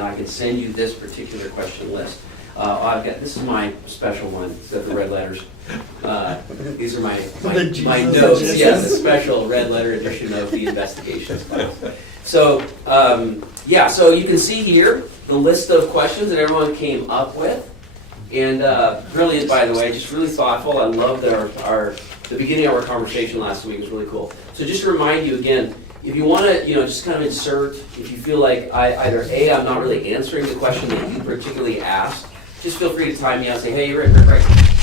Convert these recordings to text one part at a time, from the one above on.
then I can send you this particular question list. This is my special one. It's got the red letters. These are my notes. Yeah, the special red letter edition of the investigations class. So so you can see here the list of questions that everyone came up with. And brilliant, by the way, just really thoughtful. I loved the beginning of our conversation last week. It was really cool. So just to remind you again, if you want to, just kind of insert, if you feel like either A, I'm not really answering the question that you particularly asked, just feel free to time me out and say, hey, right.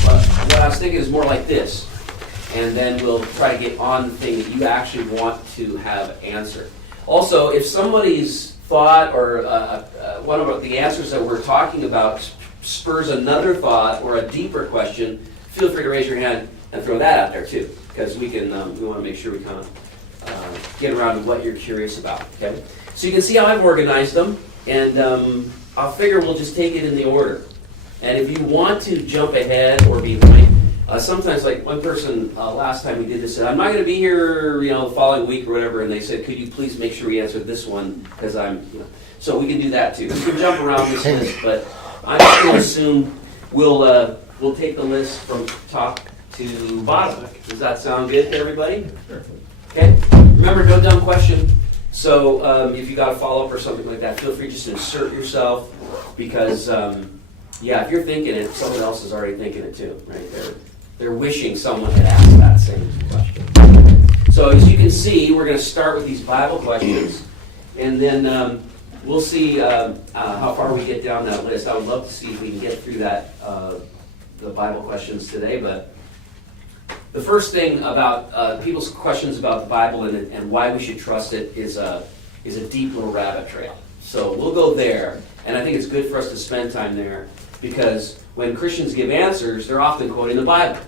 Well, what I was thinking is more like this. And then we'll try to get on the thing that you actually want to have answered. Also, if somebody's thought or one of the answers that we're talking about spurs another thought or a deeper question, feel free to raise your hand and throw that out there too, because we want to make sure we kind of get around to what you're curious about. Okay, so you can see how I've organized them, and I'll figure we'll just take it in the order. And if you want to jump ahead or be behind, sometimes like one person last time we did this said, I'm not going to be here, the following week or whatever, and they said, could you please make sure we answer this one because so we can do that too. You can jump around this list, but I'm just going to assume we'll take the list from top to bottom. Does that sound good to everybody? Okay. Remember, no dumb question. So if you got a follow-up or something like that, feel free just to insert yourself because, if you're thinking it, someone else is already thinking it too, right? They're wishing someone had asked that same question. So as you can see, we're going to start with these Bible questions, and then we'll see how far we get down that list. I would love to see if we can get through that, the Bible questions today. But the first thing about people's questions about the Bible and why we should trust it is a deep little rabbit trail. So we'll go there, and I think it's good for us to spend time there because when Christians give answers, they're often quoting the Bible.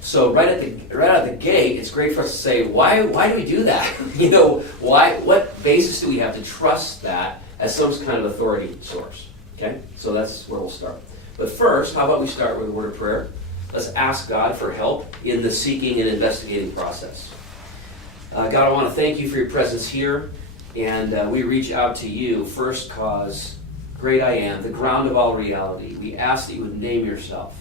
So right out the gate, it's great for us to say, why do we do that? What basis do we have to trust that as some kind of authority source? Okay, so that's where we'll start. But first, how about we start with a word of prayer? Let's ask God for help in the seeking and investigating process. God, I want to thank you for your presence here, and we reach out to you, first cause, great I am, the ground of all reality. We ask that you would name yourself.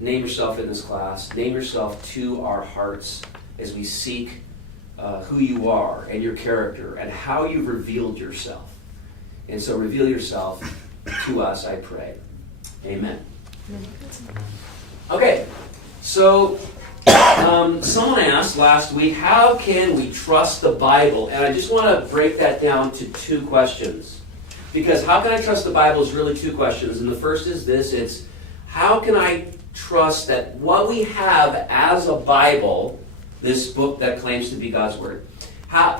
Name yourself in this class. Name yourself to our hearts as we seek who you are and your character and how you've revealed yourself. And so reveal yourself to us, I pray. Amen. Okay, so someone asked last week, how can we trust the Bible? And I just want to break that down to two questions. Because how can I trust the Bible is really two questions. And the first is this, it's how can I trust that what we have as a Bible, this book that claims to be God's Word, how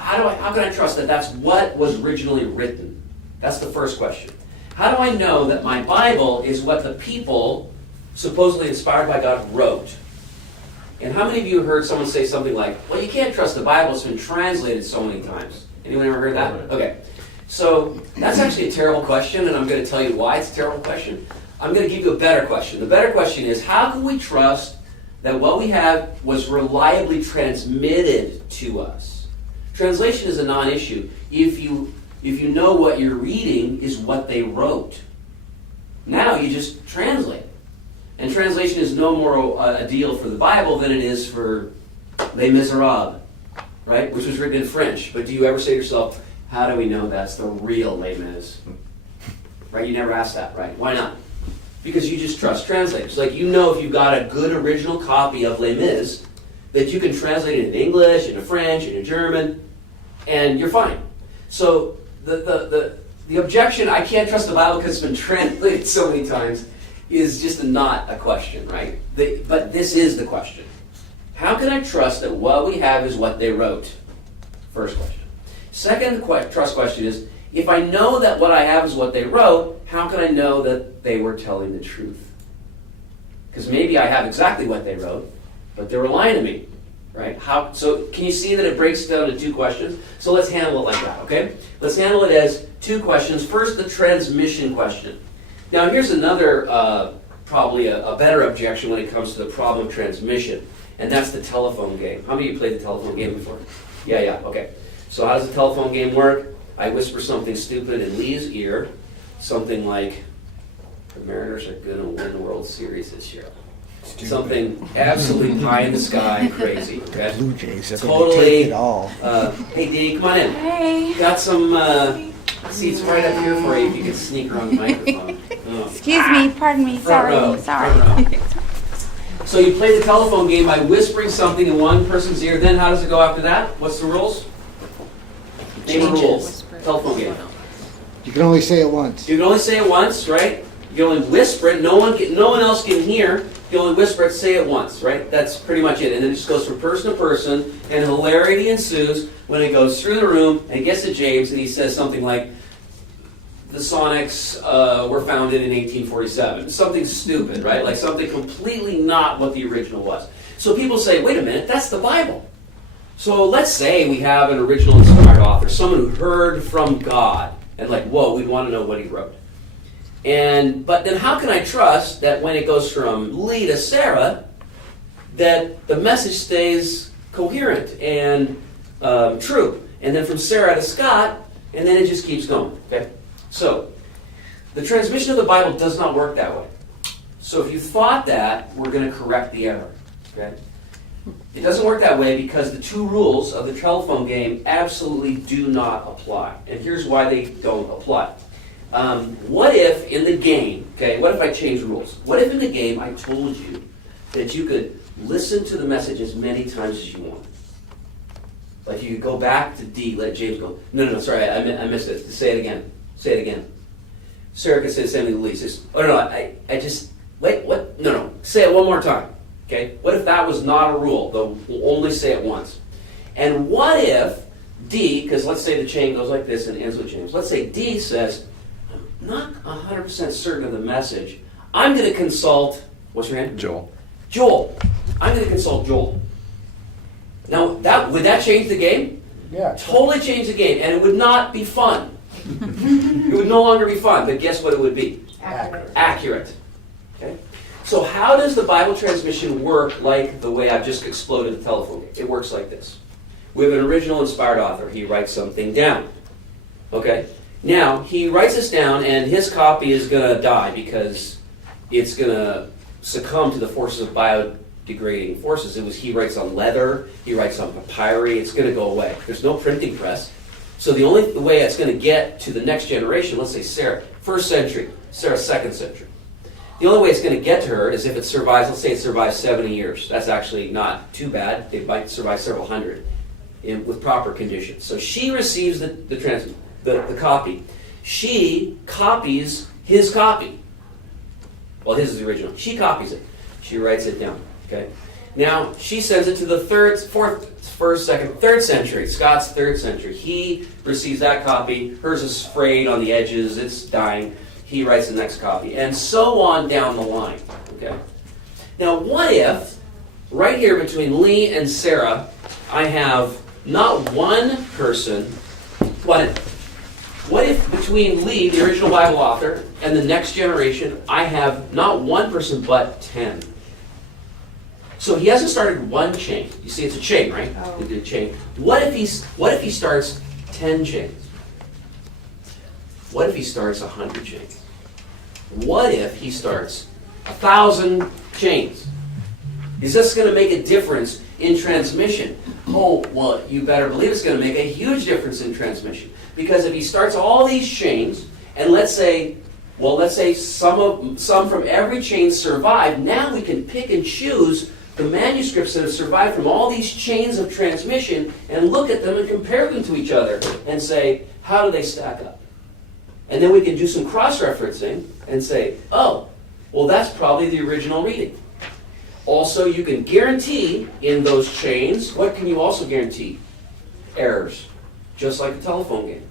can I trust that that's what was originally written? That's the first question. How do I know that my Bible is what the people supposedly inspired by God wrote? And how many of you heard someone say something like, well, you can't trust the Bible, it's been translated so many times. Anyone ever heard that? Okay. So that's actually a terrible question, and I'm going to tell you why it's a terrible question. I'm going to give you a better question. The better question is, how can we trust that what we have was reliably transmitted to us? Translation is a non-issue. If you know what you're reading is what they wrote. Now you just translate. And translation is no more a deal for the Bible than it is for Les Miserables, right? Which was written in French. But do you ever say to yourself, how do we know that's the real Les Mis? Right? You never ask that, right? Why not? Because you just trust translators. Like if you've got a good original copy of Les Mis, that you can translate it into English, into French, into German, and you're fine. So the objection, I can't trust the Bible because it's been translated so many times, is just not a question, right? But this is the question. How can I trust that what we have is what they wrote? First question. Second trust question is, if I know that what I have is what they wrote, how can I know that they were telling the truth? Because maybe I have exactly what they wrote, but they were lying to me, right? So can you see that it breaks down to two questions? So let's handle it like that, okay? Let's handle it as two questions. First, the transmission question. Now, here's another, probably a better objection when it comes to the problem of transmission, and that's the telephone game. How many of you played the telephone game before? Yeah, okay. So how does the telephone game work? I whisper something stupid in Lee's ear, something like, the Mariners are going to win the World Series this year. Something absolutely pie in the sky, crazy. Okay? Blue Jays are Totally. going to take it all. Hey, Dee, come on in. Hey. Got some seats right up here for you if you could sneak around the microphone. Oh. Excuse me, pardon me, Front row, sorry. front row. So you play the telephone game by whispering something in one person's ear. Then how does it go after that? What's the rules? Name the rules. Telephone game. You can only say it once. You can only say it once, right? You can only whisper it. No one else can hear. You can only whisper it, say it once, right? That's pretty much it. And then it just goes from person to person, and hilarity ensues when it goes through the room and gets to James, and he says something like, the Sonics were founded in 1847. Something stupid, right? Like something completely not what the original was. So people say, wait a minute, that's the Bible. So let's say we have an original inspired author, someone who heard from God, and like, whoa, we'd want to know what he wrote. But then how can I trust that when it goes from Lee to Sarah, that the message stays coherent and true? And then from Sarah to Scott, and then it just keeps going, okay? So, the transmission of the Bible does not work that way. So if you thought that, we're going to correct the error, okay? It doesn't work that way because the two rules of the telephone game absolutely do not apply. And here's why they don't apply. What if in the game, okay, what if I change rules? What if in the game I told you that you could listen to the message as many times as you want? Like you could go back to D, let James go, no, sorry, I missed it. Say it again. Say it again. Sarah could say the same thing to Lee. Says, oh, no, I just, wait, what? No, say it one more time. Okay? What if that was not a rule, though we'll only say it once? And what if D, because let's say the chain goes like this and ends with James. Let's say D says, I'm not 100% certain of the message. I'm going to consult, what's your name? Joel. Joel. I'm going to consult Joel. Now, would that change the game? Yeah. Totally change the game, and it would not be fun. It would no longer be fun, but guess what it would be? Accurate. Okay? So how does the Bible transmission work like the way I've just exploded the telephone game? It works like this. We have an original inspired author. He writes something down. Okay? Now, he writes this down, and his copy is going to die because it's going to succumb to the forces of biodegrading forces. He writes on leather. He writes on papyri. It's going to go away. There's no printing press. So the only way it's going to get to the next generation, let's say Sarah, 1st century, Sarah, 2nd century. The only way it's going to get to her is if it survives, let's say it survives 70 years. That's actually not too bad. It might survive several hundred with proper conditions. So she receives the copy. She copies his copy. Well, his is the original. She copies it. She writes it down. Okay. Now, she sends it to the 3rd century, Scott's 3rd century. He receives that copy. Hers is frayed on the edges. It's dying. He writes the next copy. And so on down the line. Okay. Now, what if, right here between Lee and Sarah, I have not one person, what if between Lee, the original Bible author, and the next generation, I have not one person, but 10? So he hasn't started one chain. You see, it's a chain, right? Oh. It's a chain. What if he starts 10 chains? What if he starts 100 chains? What if he starts 1,000 chains? Is this going to make a difference in transmission? Oh, well, you better believe it's going to make a huge difference in transmission. Because if he starts all these chains, and let's say some from every chain survive, now we can pick and choose the manuscripts that have survived from all these chains of transmission and look at them and compare them to each other and say, how do they stack up? And then we can do some cross-referencing and say, oh, well, that's probably the original reading. Also, you can guarantee in those chains, what can you also guarantee? Errors, just like a telephone game.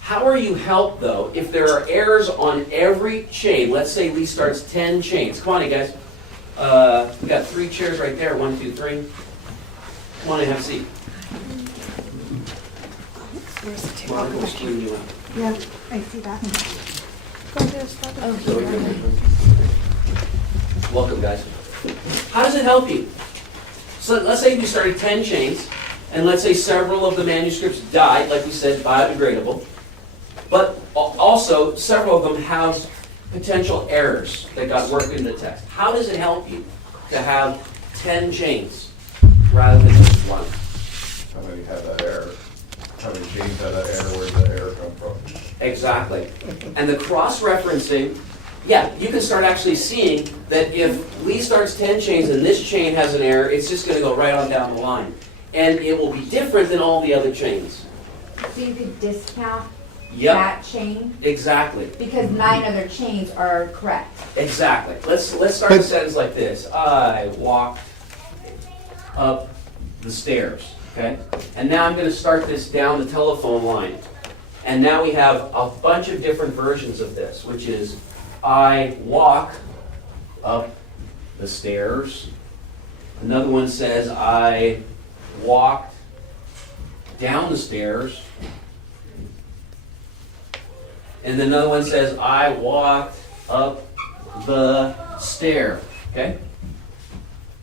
How are you helped, though, if there are errors on every chain? Let's say Lee starts 10 chains. Come on, you guys. We got 3 chairs right there. 1, 2, 3. Come on and have a seat. Where's the Come on, we'll screen you out. Yeah, I see that. Welcome, guys. How does it help you? So let's say you started 10 chains, and let's say several of the manuscripts died, like we said, biodegradable. But Also, several of them have potential errors that got worked into the text. How does it help you to have 10 chains rather than just one? How many had that error? How many chains had that error? Where did that error come from? Exactly. And the cross-referencing, yeah, you can start actually seeing that if Lee starts 10 chains and this chain has an error, it's just going to go right on down the line. And it will be different than all the other chains. So you could discount Yep. that chain? Exactly. Because 9 other chains are correct. Exactly. Let's start a sentence like this. I walked up the stairs. Okay? And now I'm going to start this down the telephone line. And now we have a bunch of different versions of this, which is I walk up the stairs. Another one says I walked down the stairs. And then another one says I walked up the stair. Okay?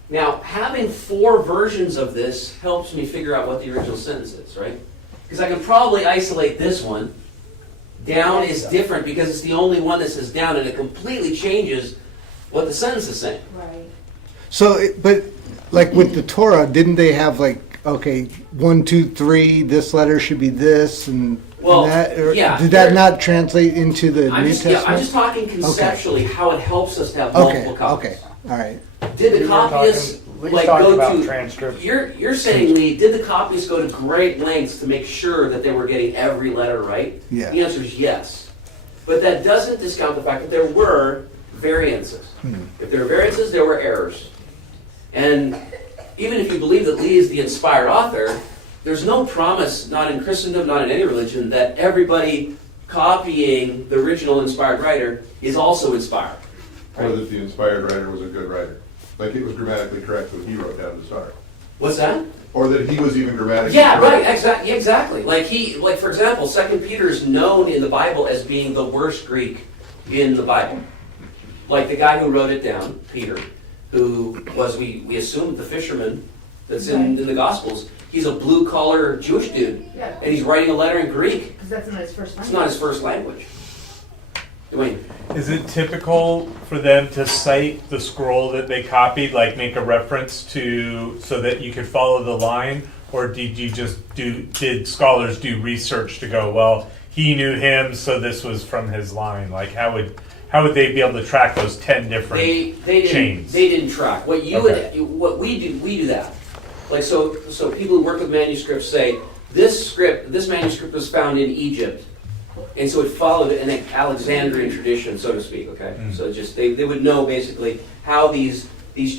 Now, having 4 versions of this helps me figure out what the original sentence is, right? Because I can probably isolate this one. Down is different because it's the only one that says down, and it completely changes what the sentence is saying. Right. So, but like with the Torah, didn't they have like, okay, 1, 2, 3, this letter should be this and Well, that? Or yeah, did that there- not translate into the I'm New just, Testament? I'm just talking conceptually how it helps us to have Okay, multiple copies. okay, all right. Did the You're copyists Lee's like talking go about to? transcription. You're saying, Lee, did the copyists go to great lengths to make sure that they were getting every letter right? Yeah. The answer is yes. But that doesn't discount the fact that there were variances. If there were variances, there were errors. And even if you believe that Lee is the inspired author, there's no promise, not in Christendom, not in any religion, that everybody copying the original inspired writer is also inspired. Or that the inspired writer was a good writer. Like it was grammatically correct what he wrote down to start. What's that? Or that he was even grammatically Yeah, correct. right, exactly. Like for example, 2 Peter is known in the Bible as being the worst Greek in the Bible. Like the guy who wrote it down, Peter, who was, we assume, the fisherman that's in the Gospels. He's a blue-collar Jewish dude, Yeah. and he's writing a letter in Greek. Because that's not his first It's language. not his first language. Dwayne. Is it typical for them to cite the scroll that they copied, like make a reference to, so that you could follow the line? Or did scholars do research to go, well, he knew him, so this was from his line? Like how would they be able to track those 10 different chains? They didn't track. What you Okay. what we do that. Like so people who work with manuscripts say this manuscript was found in Egypt, and so it followed an Alexandrian tradition, so to speak. Okay, so just they would know basically how these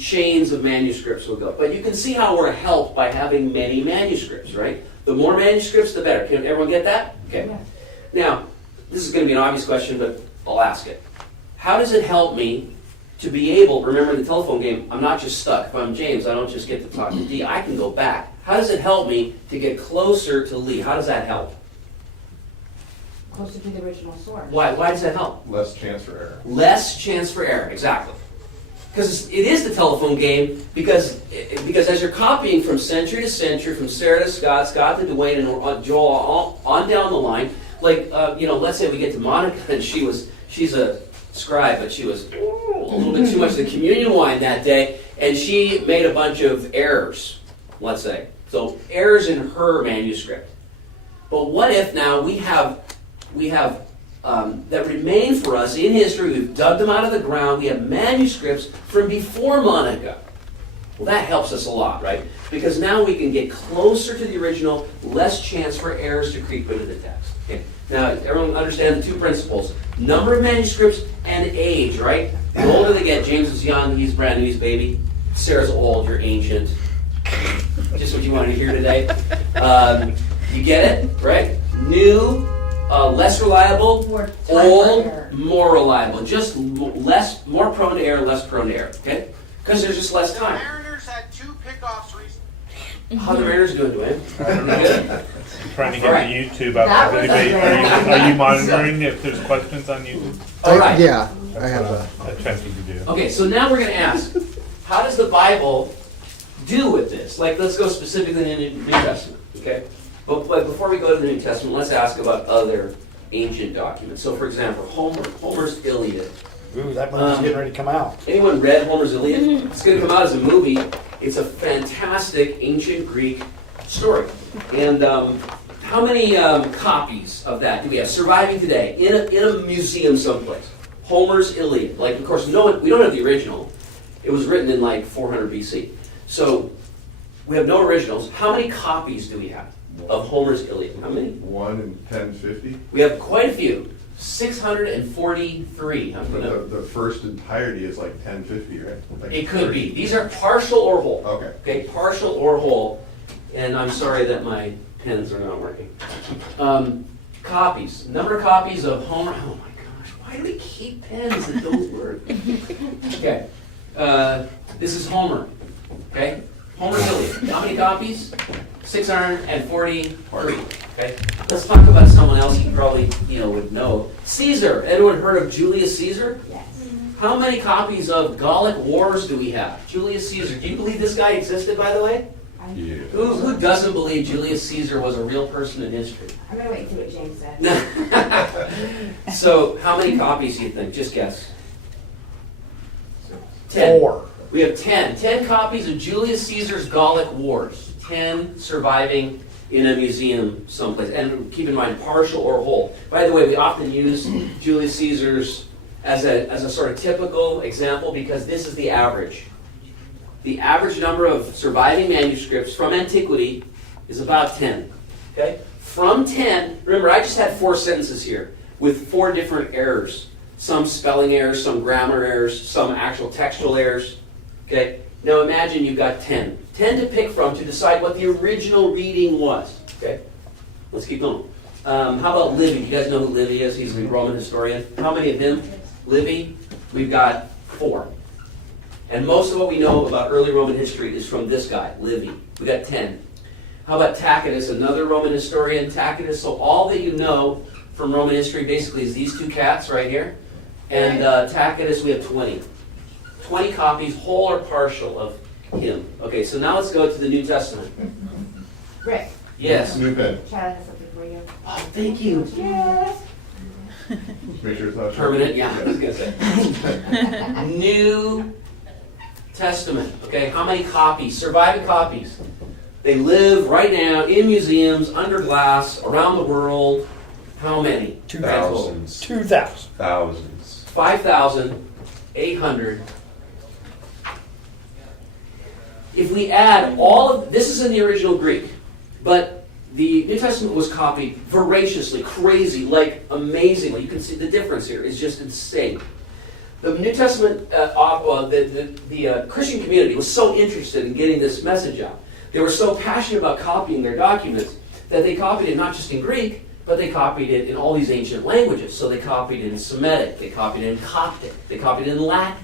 chains of manuscripts would go. But you can see how we're helped by having many manuscripts, right? The more manuscripts, the better. Can everyone get that? Okay. Yeah. Now, this is going to be an obvious question, but I'll ask it. How does it help me to be able, remember in the telephone game, I'm not just stuck. If I'm James, I don't just get to talk to D. I can go back. How does it help me to get closer to Lee? How does that help? Closer to the original source. Why does that help? Less chance for error. Less chance for error, exactly. Because it is the telephone game, because as you're copying from century to century, from Sarah to Scott, Scott to Dwayne, and Joel on down the line, like, let's say we get to Monica, and she's a scribe, but she was a little bit too much of the communion wine that day, and she made a bunch of errors, let's say. So errors in her manuscript. But what if now we have that remain for us in history? We've dug them out of the ground. We have manuscripts from before Monica. Well, that helps us a lot, right? Because now we can get closer to the original, less chance for errors to creep into the text. Okay. Now, everyone understand the 2 principles: number of manuscripts and age, right? The older they get, James is young, he's brand new, he's baby. Sarah's old, you're ancient. Just what you wanted to hear today. You get it, right? New, less reliable. More time for Old, error. more reliable. Just more prone to error, less prone to error. Okay? Because there's just less The time. Mariners had 2 pickoffs recently. How the Mariners doing, Dwayne? Good? Trying to get Alright. the YouTube up. That If was anybody- a are you monitoring if there's questions on YouTube? All right. Yeah, I have a. That chance we could do. Okay, so now we're going to ask, how does the Bible do with this? Like, let's go specifically in the New Testament, okay? But before we go to the New Testament, let's ask about other ancient documents. So for example, Homer's Iliad. Ooh, that movie's getting ready to come out. Anyone read Homer's Iliad? It's going to come out as a movie. It's a fantastic ancient Greek story. And how many copies of that do we have surviving today in a museum someplace? Homer's Iliad. Like, of course, we don't have the original. It was written in like 400 BC. So we have no originals. How many copies do we have of Homer's Iliad? How many? 1 in 1050. We have quite a few. 643. How many know? The first entirety is like 1050, right? Like It could 30. be. These are partial or whole. Okay. Okay, partial or whole. And I'm sorry that my pens are not working. Copies. Number of copies of Homer. Oh my gosh, why do we keep pens that don't work? Okay. This is Homer. Okay? Homer's Iliad. How many copies? 643. Okay? Let's talk about someone else you probably would know. Caesar. Anyone heard of Julius Caesar? Yes. How many copies of Gallic Wars do we have? Julius Caesar. Do you believe this guy existed, by the way? Yeah. Who doesn't believe Julius Caesar was a real person in history? I'm gonna wait and see what James said. So, how many copies do you think? Just guess. 10. 4. We have 10. 10 copies of Julius Caesar's Gallic Wars. 10 surviving in a museum someplace. And keep in mind, partial or whole. By the way, we often use Julius Caesar's as a sort of typical example because this is the average. The average number of surviving manuscripts from antiquity is about 10. Okay? From 10, remember I just had 4 sentences here with 4 different errors. Some spelling errors, some grammar errors, some actual textual errors. Okay? Now imagine you've got 10. 10 to pick from to decide what the original reading was. Okay? Let's keep going. How about Livy? You guys know who Livy is? He's a Roman historian. How many of him? Livy? We've got 4. And most of what we know about early Roman history is from this guy, Livy. We got 10. How about Tacitus, another Roman historian, Tacitus? So all that you know from Roman history basically is these 2 cats right here. And Tacitus, we have 20. 20 copies, whole or partial, of him. Okay, so now let's go to the New Testament. Rick, Yes. New pen. Chad has something for you. Oh, thank you. Yes. Make sure it's not Permanent, yeah, I was going to say. New Testament. Okay, how many copies? Surviving copies. They live right now in museums, under glass, around the world. How many? 2,000. 5,800. If we add all of this is in the original Greek, but the New Testament was copied voraciously, crazy, like amazingly. You can see the difference here is just insane. The New Testament, the Christian community was so interested in getting this message out. They were so passionate about copying their documents that they copied it not just in Greek, but they copied it in all these ancient languages. So they copied it in Semitic, they copied it in Coptic, they copied it in Latin.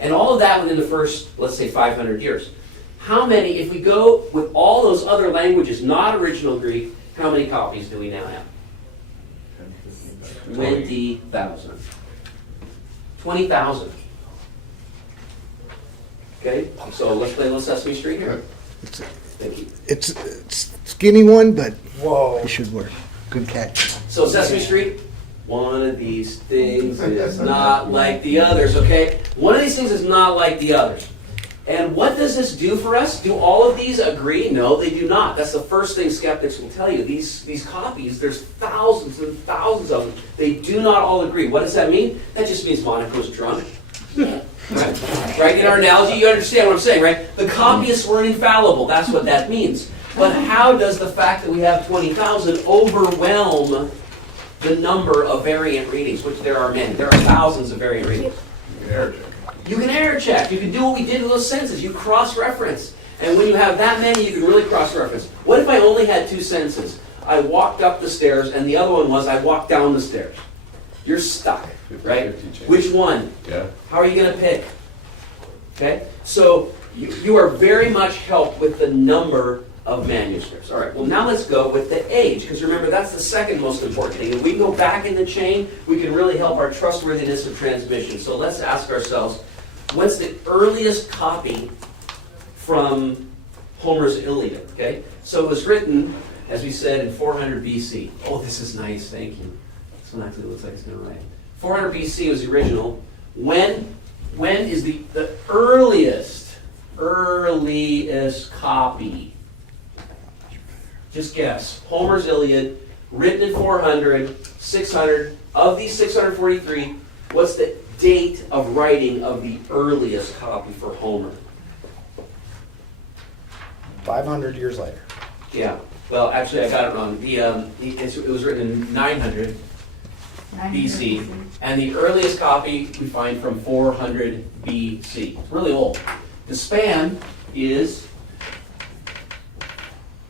And all of that within the first, let's say, 500 years. How many, if we go with all those other languages, not original Greek, how many copies do we now have? 20,000. 20,000. Okay, so let's play a little Sesame Street here. Thank you. It's a skinny one, but Whoa. it should work. Good catch. So Sesame Street, one of these things is not like the others, okay? One of these things is not like the others. And what does this do for us? Do all of these agree? No, they do not. That's the first thing skeptics will tell you. These copies, there's thousands and thousands of them. They do not all agree. What does that mean? That just means Monica's drunk. Right? In our analogy, you understand what I'm saying, right? The copyists were infallible. That's what that means. But how does the fact that we have 20,000 overwhelm the number of variant readings, which there are many? There are thousands of variant readings. You can error check. You can do what we did with those sentences. You cross-reference. And when you have that many, you can really cross-reference. What if I only had 2 sentences? I walked up the stairs, and the other one was I walked down the stairs. You're stuck, right? Which one? Yeah. How are you going to pick? Okay? So you are very much helped with the number of manuscripts. All right, well now let's go with the age, because remember that's the second most important thing. If we go back in the chain, we can really help our trustworthiness of transmission. So let's ask ourselves, what's the earliest copy from Homer's Iliad? Okay, so it was written, as we said, in 400 BC. Oh, this is nice, thank you. This one actually looks like it's gonna write. 400 BC was the original. When is the earliest copy? Just guess. Homer's Iliad, written in 400, 600. Of these 643, what's the date of writing of the earliest copy for Homer? 500 years later. Yeah. Well, actually, I got it wrong. It was written in 900 BC, and the earliest copy we find from 400 BC. It's really old. The span is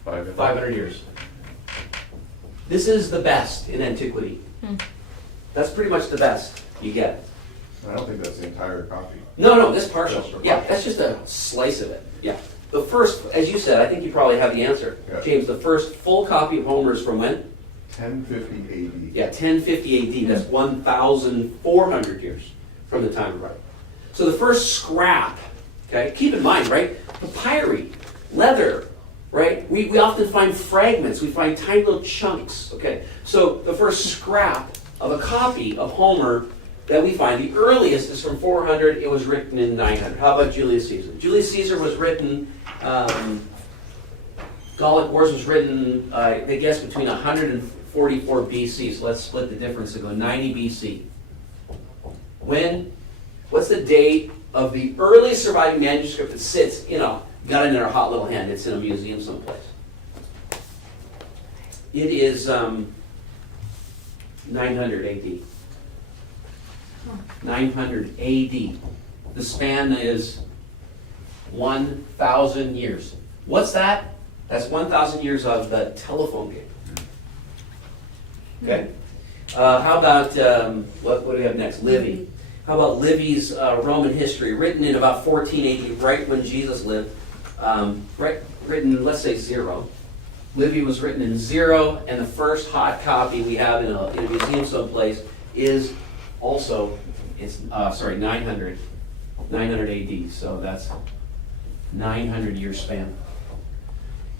500 years. This is the best in antiquity. That's pretty much the best you get. I don't think that's the entire copy. No, this partial. That's the Yeah, partial. that's just a slice of it. Yeah. The first, as you said, I think you probably have the answer. Yeah. James, the first full copy of Homer is from when? 1050 AD. Yeah, 1050 AD. That's 1,400 years from the time of writing. So the first scrap, okay, keep in mind, right? Papyri, leather, right? We often find fragments. We find tiny little chunks, okay? So the first scrap of a copy of Homer that we find, the earliest is from 400. It was written in 900. How about Julius Caesar? Julius Caesar was written, Gallic Wars was written, they guess, between 144 BC. So let's split the difference and go 90 BC. What's the date of the earliest surviving manuscript that sits, got it in our hot little hand? It's in a museum someplace. It is 900 AD. 900 AD. The span is 1,000 years. What's that? That's 1,000 years of the telephone game. Okay? How about, what do we have next? Livy. How about Livy's Roman history, written in about 1480, right when Jesus lived. Written, let's say 0. Livy was written in 0, and the first hot copy we have in a museum someplace is also, 900 AD. So that's 900 year span.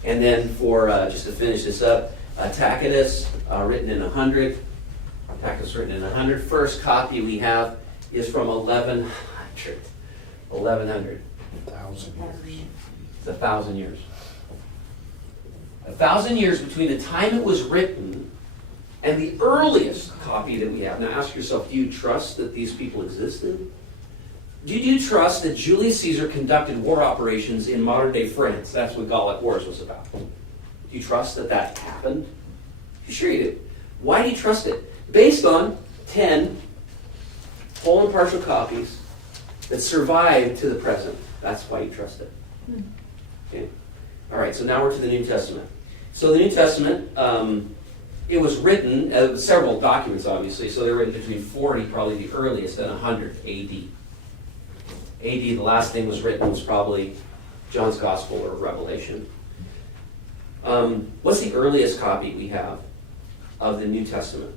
And then for, just to finish this up, Tacitus, written in 100. Tacitus written in 100. First copy we have is from 1100. 1100. 1,000 years. It's 1,000 years. 1,000 years between the time it was written and the earliest copy that we have. Now ask yourself, do you trust that these people existed? Do you trust that Julius Caesar conducted war operations in modern day France? That's what Gallic Wars was about. Do you trust that that happened? Sure you do. Why do you trust it? Based on 10 whole and partial copies that survived to the present. That's why you trust it. Okay. All right, so now we're to the New Testament. So the New Testament, it was written, several documents obviously, so they were written between 40, probably the earliest, and 100 AD. AD, the last thing was written was probably John's Gospel or Revelation. What's the earliest copy we have of the New Testament?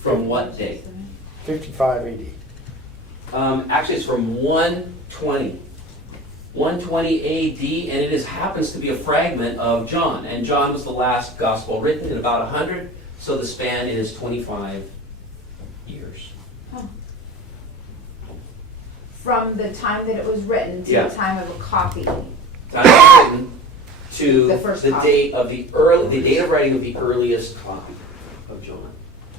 From what date? 55 AD. Actually, it's from 120. 120 AD, and it happens to be a fragment of John. And John was the last gospel written in about 100, so the span is 25 years. From the time that it was written to Yeah. the time of a copy. Time it was written to The first the copy. date of the date of writing of the earliest copy of John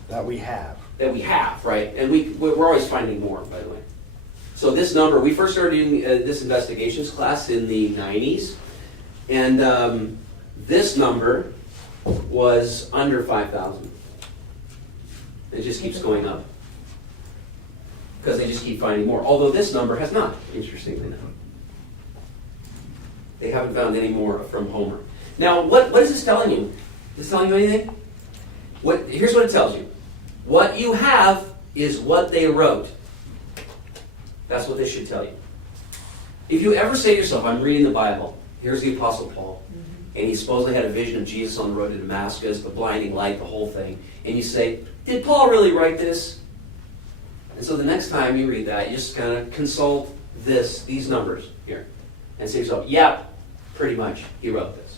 That we have. that we have, right? And we're always finding more, by the way. So this number, we first started doing this investigations class in the 90s, and this number was under 5,000. It just keeps going up because they just keep finding more. Although this number has not, interestingly enough. They haven't found any more from Homer. Now, what is this telling you? Is this telling you anything? Here's what it tells you. What you have is what they wrote. That's what this should tell you. If you ever say to yourself, I'm reading the Bible, here's the Apostle Paul, and he supposedly had a vision of Jesus on the road to Damascus, the blinding light, the whole thing, and you say, did Paul really write this? And so the next time you read that, you just kind of consult these numbers here, and say to yourself, yeah, pretty much, he wrote this.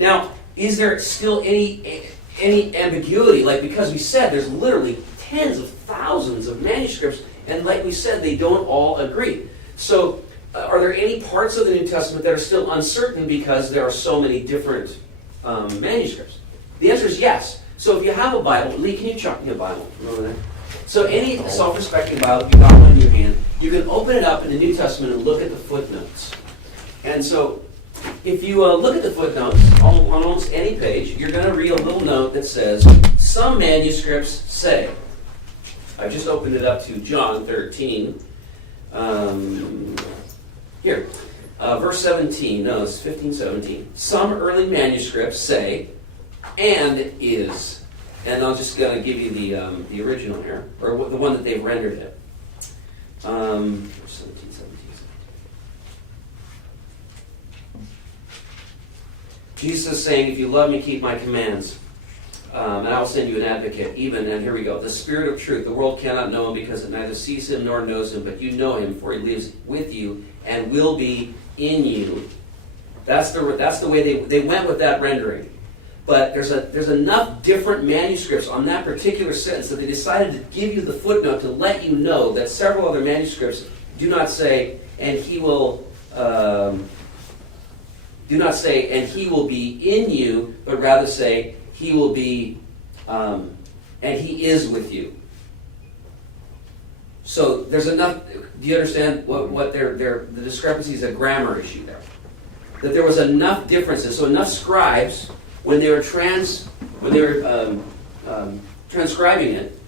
Now, is there still any any ambiguity, like because we said there's literally tens of thousands of manuscripts, and like we said, they don't all agree. So are there any parts of the New Testament that are still uncertain because there are so many different manuscripts? The answer is yes. So if you have a Bible, Lee, can you chuck me a Bible from over there? So any self-respecting Bible, if you got one in your hand, you can open it up in the New Testament and look at the footnotes. And so if you look at the footnotes on almost any page, you're going to read a little note that says, some manuscripts say. I just opened it up to John 13. Here, verse 17. No, it's 15, 17. Some early manuscripts say, and is. And I'm just going to give you the original here, or the one that they've rendered it. Verse 17, 17. Jesus is saying, if you love me, keep my commands. And I will send you an advocate, even, and here we go, the Spirit of truth. The world cannot know him because it neither sees him nor knows him, but you know him, for he lives with you and will be in you. That's the way they went with that rendering. But there's enough different manuscripts on that particular sentence that they decided to give you the footnote to let you know that several other manuscripts do not say, and he will be in you, but rather say, he will be, and he is with you. So there's enough. Do you understand what the discrepancy is? A grammar issue there. That there was enough differences. So enough scribes, when they were transcribing it,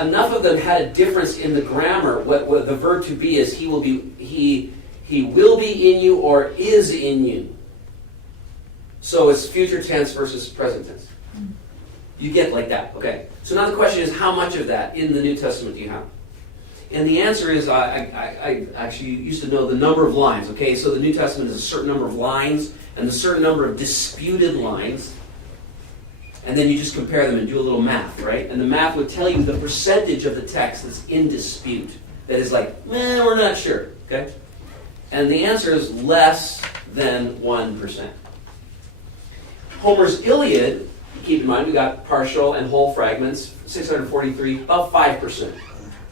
enough of them had a difference in the grammar. What the verb to be is, he will be in you or is in you. So it's future tense versus present tense. You get like that, okay? So now the question is, how much of that in the New Testament do you have? And the answer is, I actually used to know the number of lines, okay? So the New Testament is a certain number of lines and a certain number of disputed lines. And then you just compare them and do a little math, right? And the math would tell you the percentage of the text that's in dispute. That is like, we're not sure, okay? And the answer is less than 1%. Homer's Iliad, keep in mind, we got partial and whole fragments, 643, about 5%.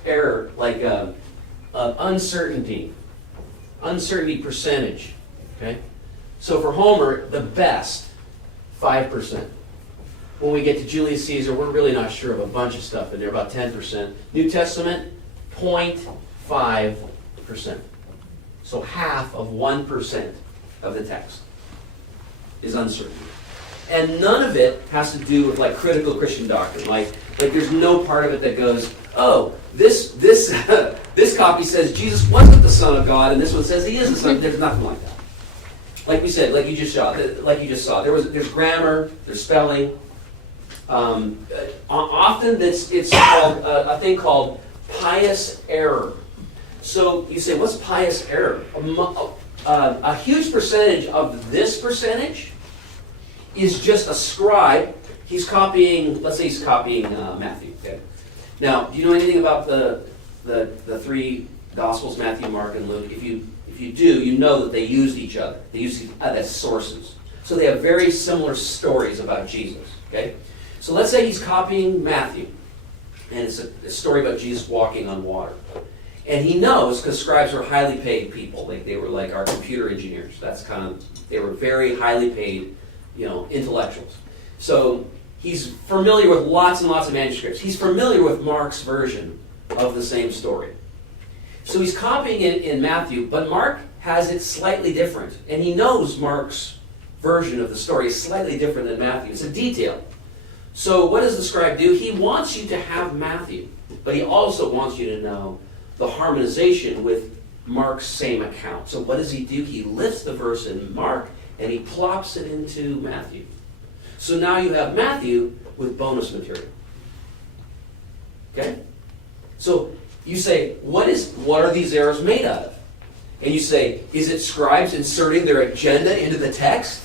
Error, like uncertainty percentage, okay? So for Homer, the best, 5%. When we get to Julius Caesar, we're really not sure of a bunch of stuff in there, about 10%. New Testament, 0.5%. So half of 1% of the text is uncertain. And none of it has to do with like critical Christian doctrine. Like there's no part of it that goes, oh, this copy says Jesus wasn't the Son of God, and this one says he is the Son. There's nothing like that. Like we said, like you just saw, there's grammar, there's spelling. Often it's called a thing called pious error. So you say, what's pious error? A huge percentage of this percentage is just a scribe. He's copying, let's say he's copying Matthew. Okay. Now, do you know anything about the three Gospels, Matthew, Mark, and Luke? If you do, you know that they used each other. They used as sources. So they have very similar stories about Jesus. Okay. So let's say he's copying Matthew, and it's a story about Jesus walking on water. And he knows, because scribes are highly paid people. They were like our computer engineers. They were very highly paid, intellectuals. So he's familiar with lots and lots of manuscripts. He's familiar with Mark's version of the same story. So he's copying it in Matthew, but Mark has it slightly different. And he knows Mark's version of the story is slightly different than Matthew. It's a detail. So what does the scribe do? He wants you to have Matthew, but he also wants you to know the harmonization with Mark's same account. So what does he do? He lifts the verse in Mark and he plops it into Matthew. So now you have Matthew with bonus material. Okay? So you say, what are these errors made out of? And you say, is it scribes inserting their agenda into the text?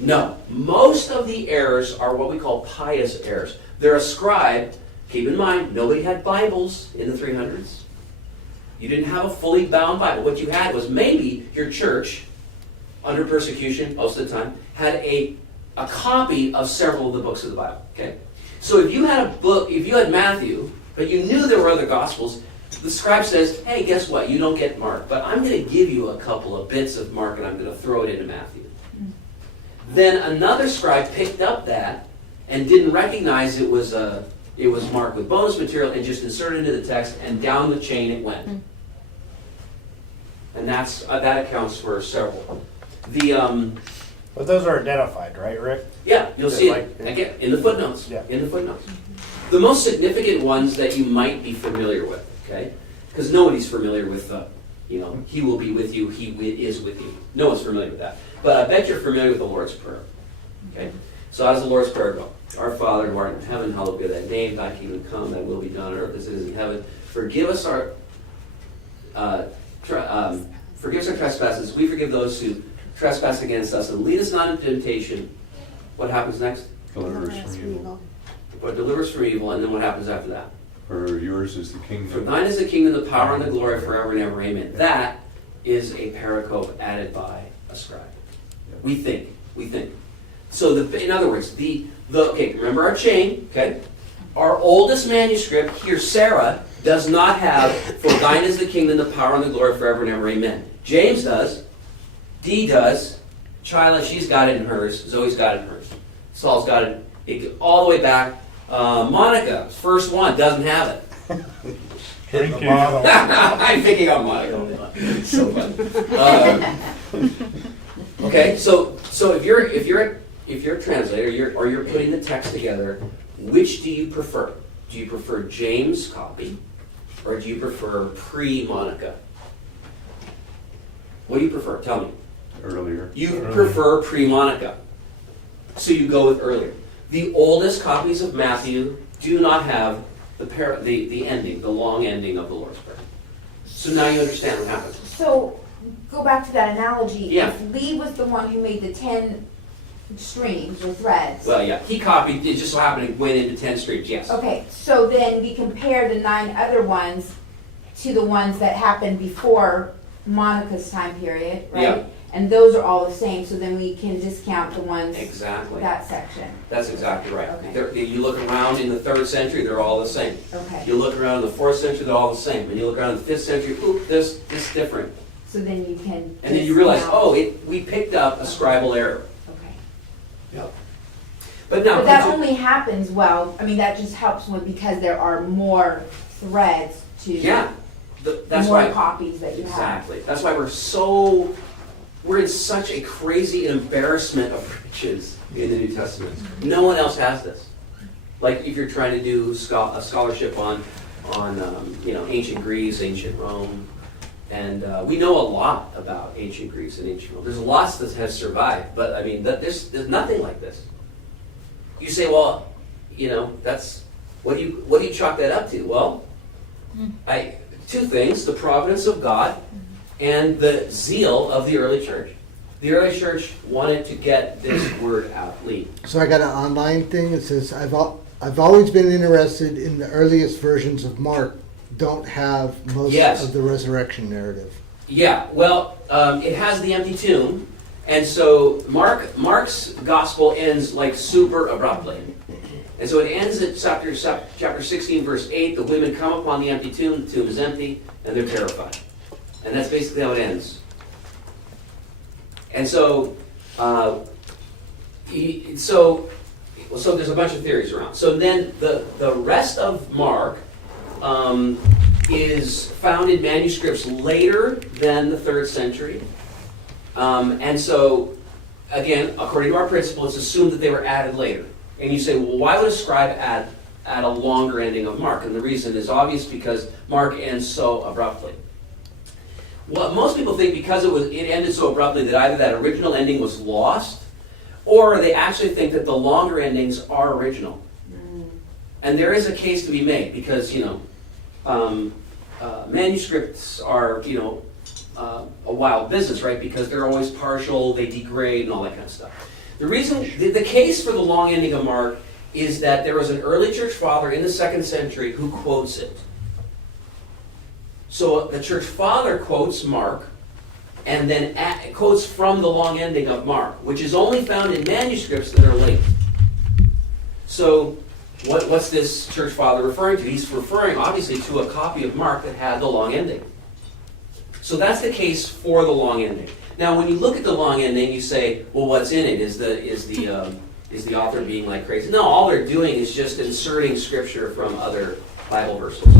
No. Most of the errors are what we call pious errors. They're a scribe. Keep in mind, nobody had Bibles in the 300s. You didn't have a fully bound Bible. What you had was maybe your church, under persecution most of the time, had a a copy of several of the books of the Bible, okay? So if you had a book, if you had Matthew, but you knew there were other Gospels, the scribe says, hey, guess what? You don't get Mark, but I'm going to give you a couple of bits of Mark and I'm going to throw it into Matthew. Then another scribe picked up that and didn't recognize it was Mark with bonus material and just inserted it into the text, and down the chain it went. And that accounts for several. But those are identified, right, Rick? Yeah, you'll see Like- it again in the footnotes. Yeah. In the footnotes. The most significant ones that you might be familiar with, okay? Because nobody's familiar with he will be with you, he is with you. No one's familiar with that. But I bet you're familiar with the Lord's Prayer. Okay? So how does the Lord's Prayer go? Our Father who art in heaven, hallowed be thy name, thy kingdom come, thy will be done on earth as it is in heaven. Forgive us our trespasses. We forgive those who trespass against us, and lead us not into temptation. What happens next? Deliver us from evil. But deliver us from evil, and then what happens after that? For yours is the For kingdom. thine is the kingdom, the power, and the glory forever and ever. Amen. That is a pericope added by a scribe. We think. So in other words, okay, remember our chain, okay? Our oldest manuscript here, Sarah, does not have for thine is the kingdom, the power, and the glory forever and ever. Amen. James does. Dee does. Chyla, she's got it in hers. Zoe's got it in hers. Saul's got it all the way back. Monica, first one, doesn't have it. Hit the Thank you. bottom. I'm picking on Monica. So fun. Okay, so if you're a translator, or you're putting the text together, which do you prefer? Do you prefer James' copy, or do you prefer pre-Monica? What do you prefer? Tell me. Earlier. You prefer pre-Monica, so you go with earlier. The oldest copies of Matthew do not have the ending, the long ending of the Lord's Prayer. So now you understand what happened. So, go back to that analogy. Yeah. If Lee was the one who made the 10 streams or threads. Well, yeah, he copied. It just so happened it went into 10 streams. Yes. Okay, so then we compare the 9 other ones to the ones that happened before Monica's time period, right? Yeah. And those are all the same, so then we can discount the ones, Exactly. that section. That's exactly right. Okay. You look around in the 3rd century, they're all the same. Okay, You look around in the 4th century, they're all the same. And you look around in the 5th century, oop, this different. so then you can. And then you realize, discount. we picked up a scribal error. Okay. Yep. But now, But that could you- only happens, that just helps because there are more threads to. yeah, that's more why. copies that you have. Exactly. That's why we're in such a crazy embarrassment of riches in the New Testament. No one else has this. Like if you're trying to do a scholarship on ancient Greece, ancient Rome, and we know a lot about ancient Greece and ancient Rome. There's lots that has survived, but I mean, there's nothing like this. You say, well, that's what do you chalk that up to? Well, two things: the providence of God and the zeal of the early church. The early church wanted to get this word out. Lee. So I got an online thing that says, I've always been interested in the earliest versions of Mark don't have most Yes. of the resurrection narrative. Yeah, well, it has the empty tomb, and so Mark's gospel ends like super abruptly. And so it ends at chapter 16, verse 8. The women come upon the empty tomb is empty, and they're terrified. And that's basically how it ends. And so, so there's a bunch of theories around. So then the rest of Mark is found in manuscripts later than the 3rd century. And so, again, according to our principle, it's assumed that they were added later. And you say, well, why would a scribe add a longer ending of Mark? And the reason is obvious, because Mark ends so abruptly. Well, most people think because it ended so abruptly that either that original ending was lost, or they actually think that the longer endings are original. And there is a case to be made, because manuscripts are a wild business, right? Because they're always partial, they degrade, and all that kind of stuff. The reason, the case for the long ending of Mark is that there was an early church father in the 2nd century who quotes it. So the church father quotes Mark, and then quotes from the long ending of Mark, which is only found in manuscripts that are linked. So what's this church father referring to? He's referring, obviously, to a copy of Mark that had the long ending. So that's the case for the long ending. Now, when you look at the long ending, you say, well, what's in it? Is the author being like crazy? No, all they're doing is just inserting scripture from other Bible verses.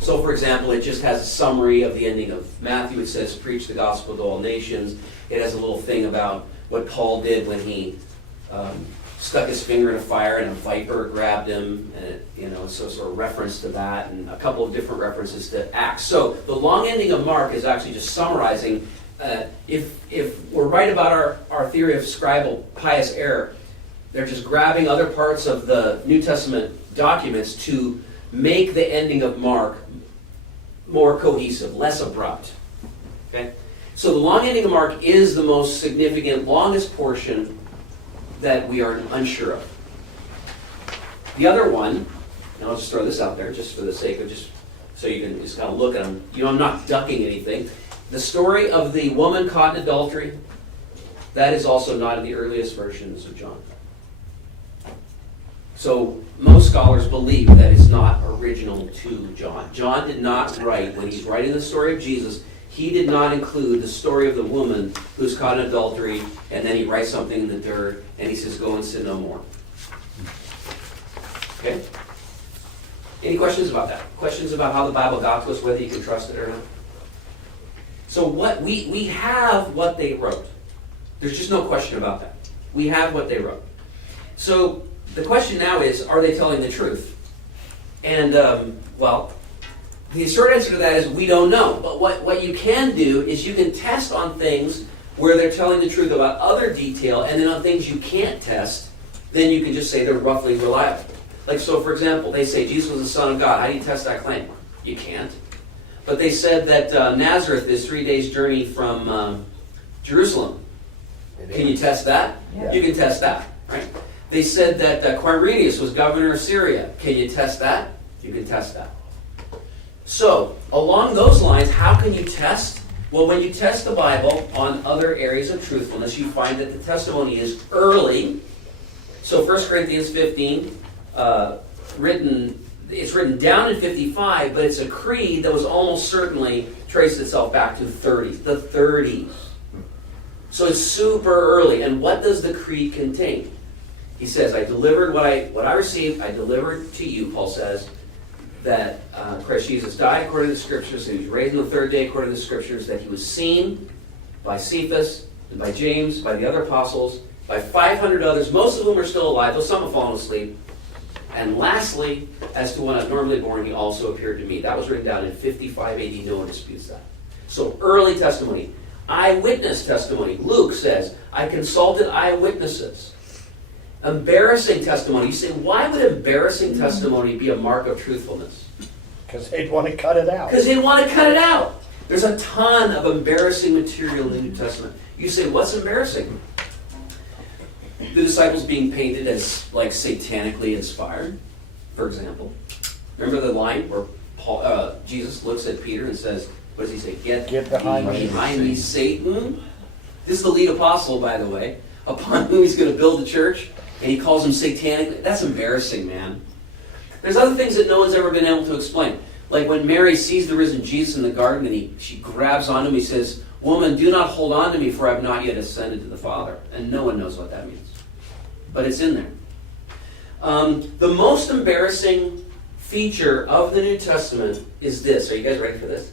So, for example, it just has a summary of the ending of Matthew. It says, preach the gospel to all nations. It has a little thing about what Paul did when he stuck his finger in a fire and a viper grabbed him. And so sort of reference to that, and a couple of different references to Acts. So the long ending of Mark is actually just summarizing. If we're right about our theory of scribal pious error, they're just grabbing other parts of the New Testament documents to make the ending of Mark more cohesive, less abrupt. Okay? So the long ending of Mark is the most significant, longest portion that we are unsure of. The other one, and I'll just throw this out there just for the sake of just so you can just kind of look at them. I'm not ducking anything. The story of the woman caught in adultery, that is also not in the earliest versions of John. So most scholars believe that it's not original to John. John did not write, when he's writing the story of Jesus, he did not include the story of the woman who's caught in adultery, and then he writes something in the dirt, and he says, go and sin no more. Okay? Any questions about that? Questions about how the Bible got to us, whether you can trust it or not? So what we have what they wrote. There's just no question about that. We have what they wrote. So the question now is, are they telling the truth? And, well, the short answer to that is we don't know. But what you can do is you can test on things where they're telling the truth about other detail, and then on things you can't test, then you can just say they're roughly reliable. Like, so for example, they say Jesus was the Son of God. How do you test that claim? You can't. But they said that Nazareth is 3 days' journey from Jerusalem. Can you test that? Yeah. You can test that, right? They said that Quirinius was governor of Syria. Can you test that? You can test that. So, along those lines, how can you test? Well, when you test the Bible on other areas of truthfulness, you find that the testimony is early. So 1 Corinthians 15, it's written down in 55, but it's a creed that was almost certainly traced itself back to the 30s. So it's super early. And what does the creed contain? He says, I delivered what I received, I delivered to you, Paul says, that Christ Jesus died according to the Scriptures, and he was raised on the third day according to the Scriptures, that he was seen by Cephas, and by James, by the other apostles, by 500 others, most of whom are still alive, though some have fallen asleep. And lastly, as to one abnormally born, he also appeared to me. That was written down in 55 AD. No one disputes that. So early testimony. Eyewitness testimony. Luke says, I consulted eyewitnesses. Embarrassing testimony. You say, why would embarrassing testimony be a mark of truthfulness? Because they'd want to cut it out. Because they want to cut it out. There's a ton of embarrassing material in the New Testament. You say, what's embarrassing? The disciples being painted as like satanically inspired, for example. Remember the line where Jesus looks at Peter and says, what does he say? Get behind me, Satan. This is the lead apostle, by the way, upon whom he's going to build the church, and he calls him satanic. That's embarrassing, man. There's other things that no one's ever been able to explain. Like when Mary sees the risen Jesus in the garden, and she grabs onto him, he says, woman, do not hold on to me, for I have not yet ascended to the Father. And no one knows what that means. But it's in there. The most embarrassing feature of the New Testament is this. Are you guys ready for this?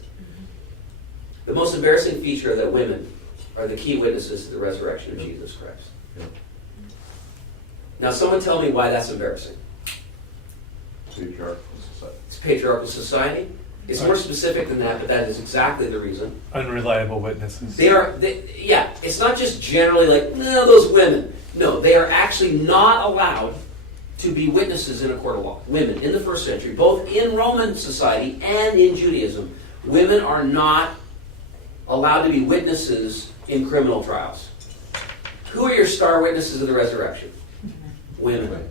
The most embarrassing feature that women are the key witnesses to the resurrection of Jesus Christ. Yeah. Now, someone tell me why that's embarrassing. Patriarchal society. It's patriarchal society. It's more specific than that, but that is exactly the reason. Unreliable witnesses. Yeah, it's not just generally like, no, those women. No, they are actually not allowed to be witnesses in a court of law. Women in the first century, both in Roman society and in Judaism, women are not allowed to be witnesses in criminal trials. Who are your star witnesses of the resurrection? Women.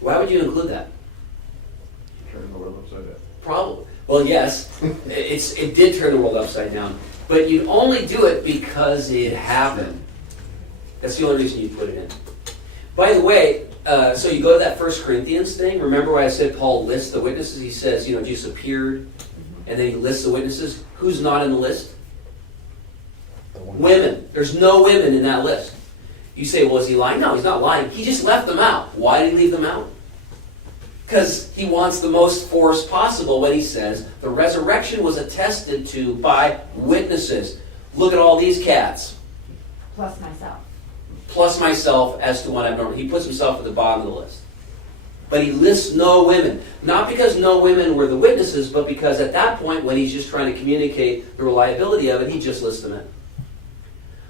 Why would you include that? Turn the world upside down. Probably. Well, yes, it did turn the world upside down. But you'd only do it because it happened. That's the only reason you put it in. By the way, so you go to that 1 Corinthians thing. Remember why I said Paul lists the witnesses? He says, Jesus appeared, and then he lists the witnesses. Who's not in the list? Women. There's no women in that list. You say, well, is he lying? No, he's not lying. He just left them out. Why did he leave them out? Because he wants the most force possible when he says the resurrection was attested to by witnesses. Look at all these cats. Plus myself. Plus myself as to what I've known. He puts himself at the bottom of the list. But he lists no women. Not because no women were the witnesses, but because at that point, when he's just trying to communicate the reliability of it, he just lists them in.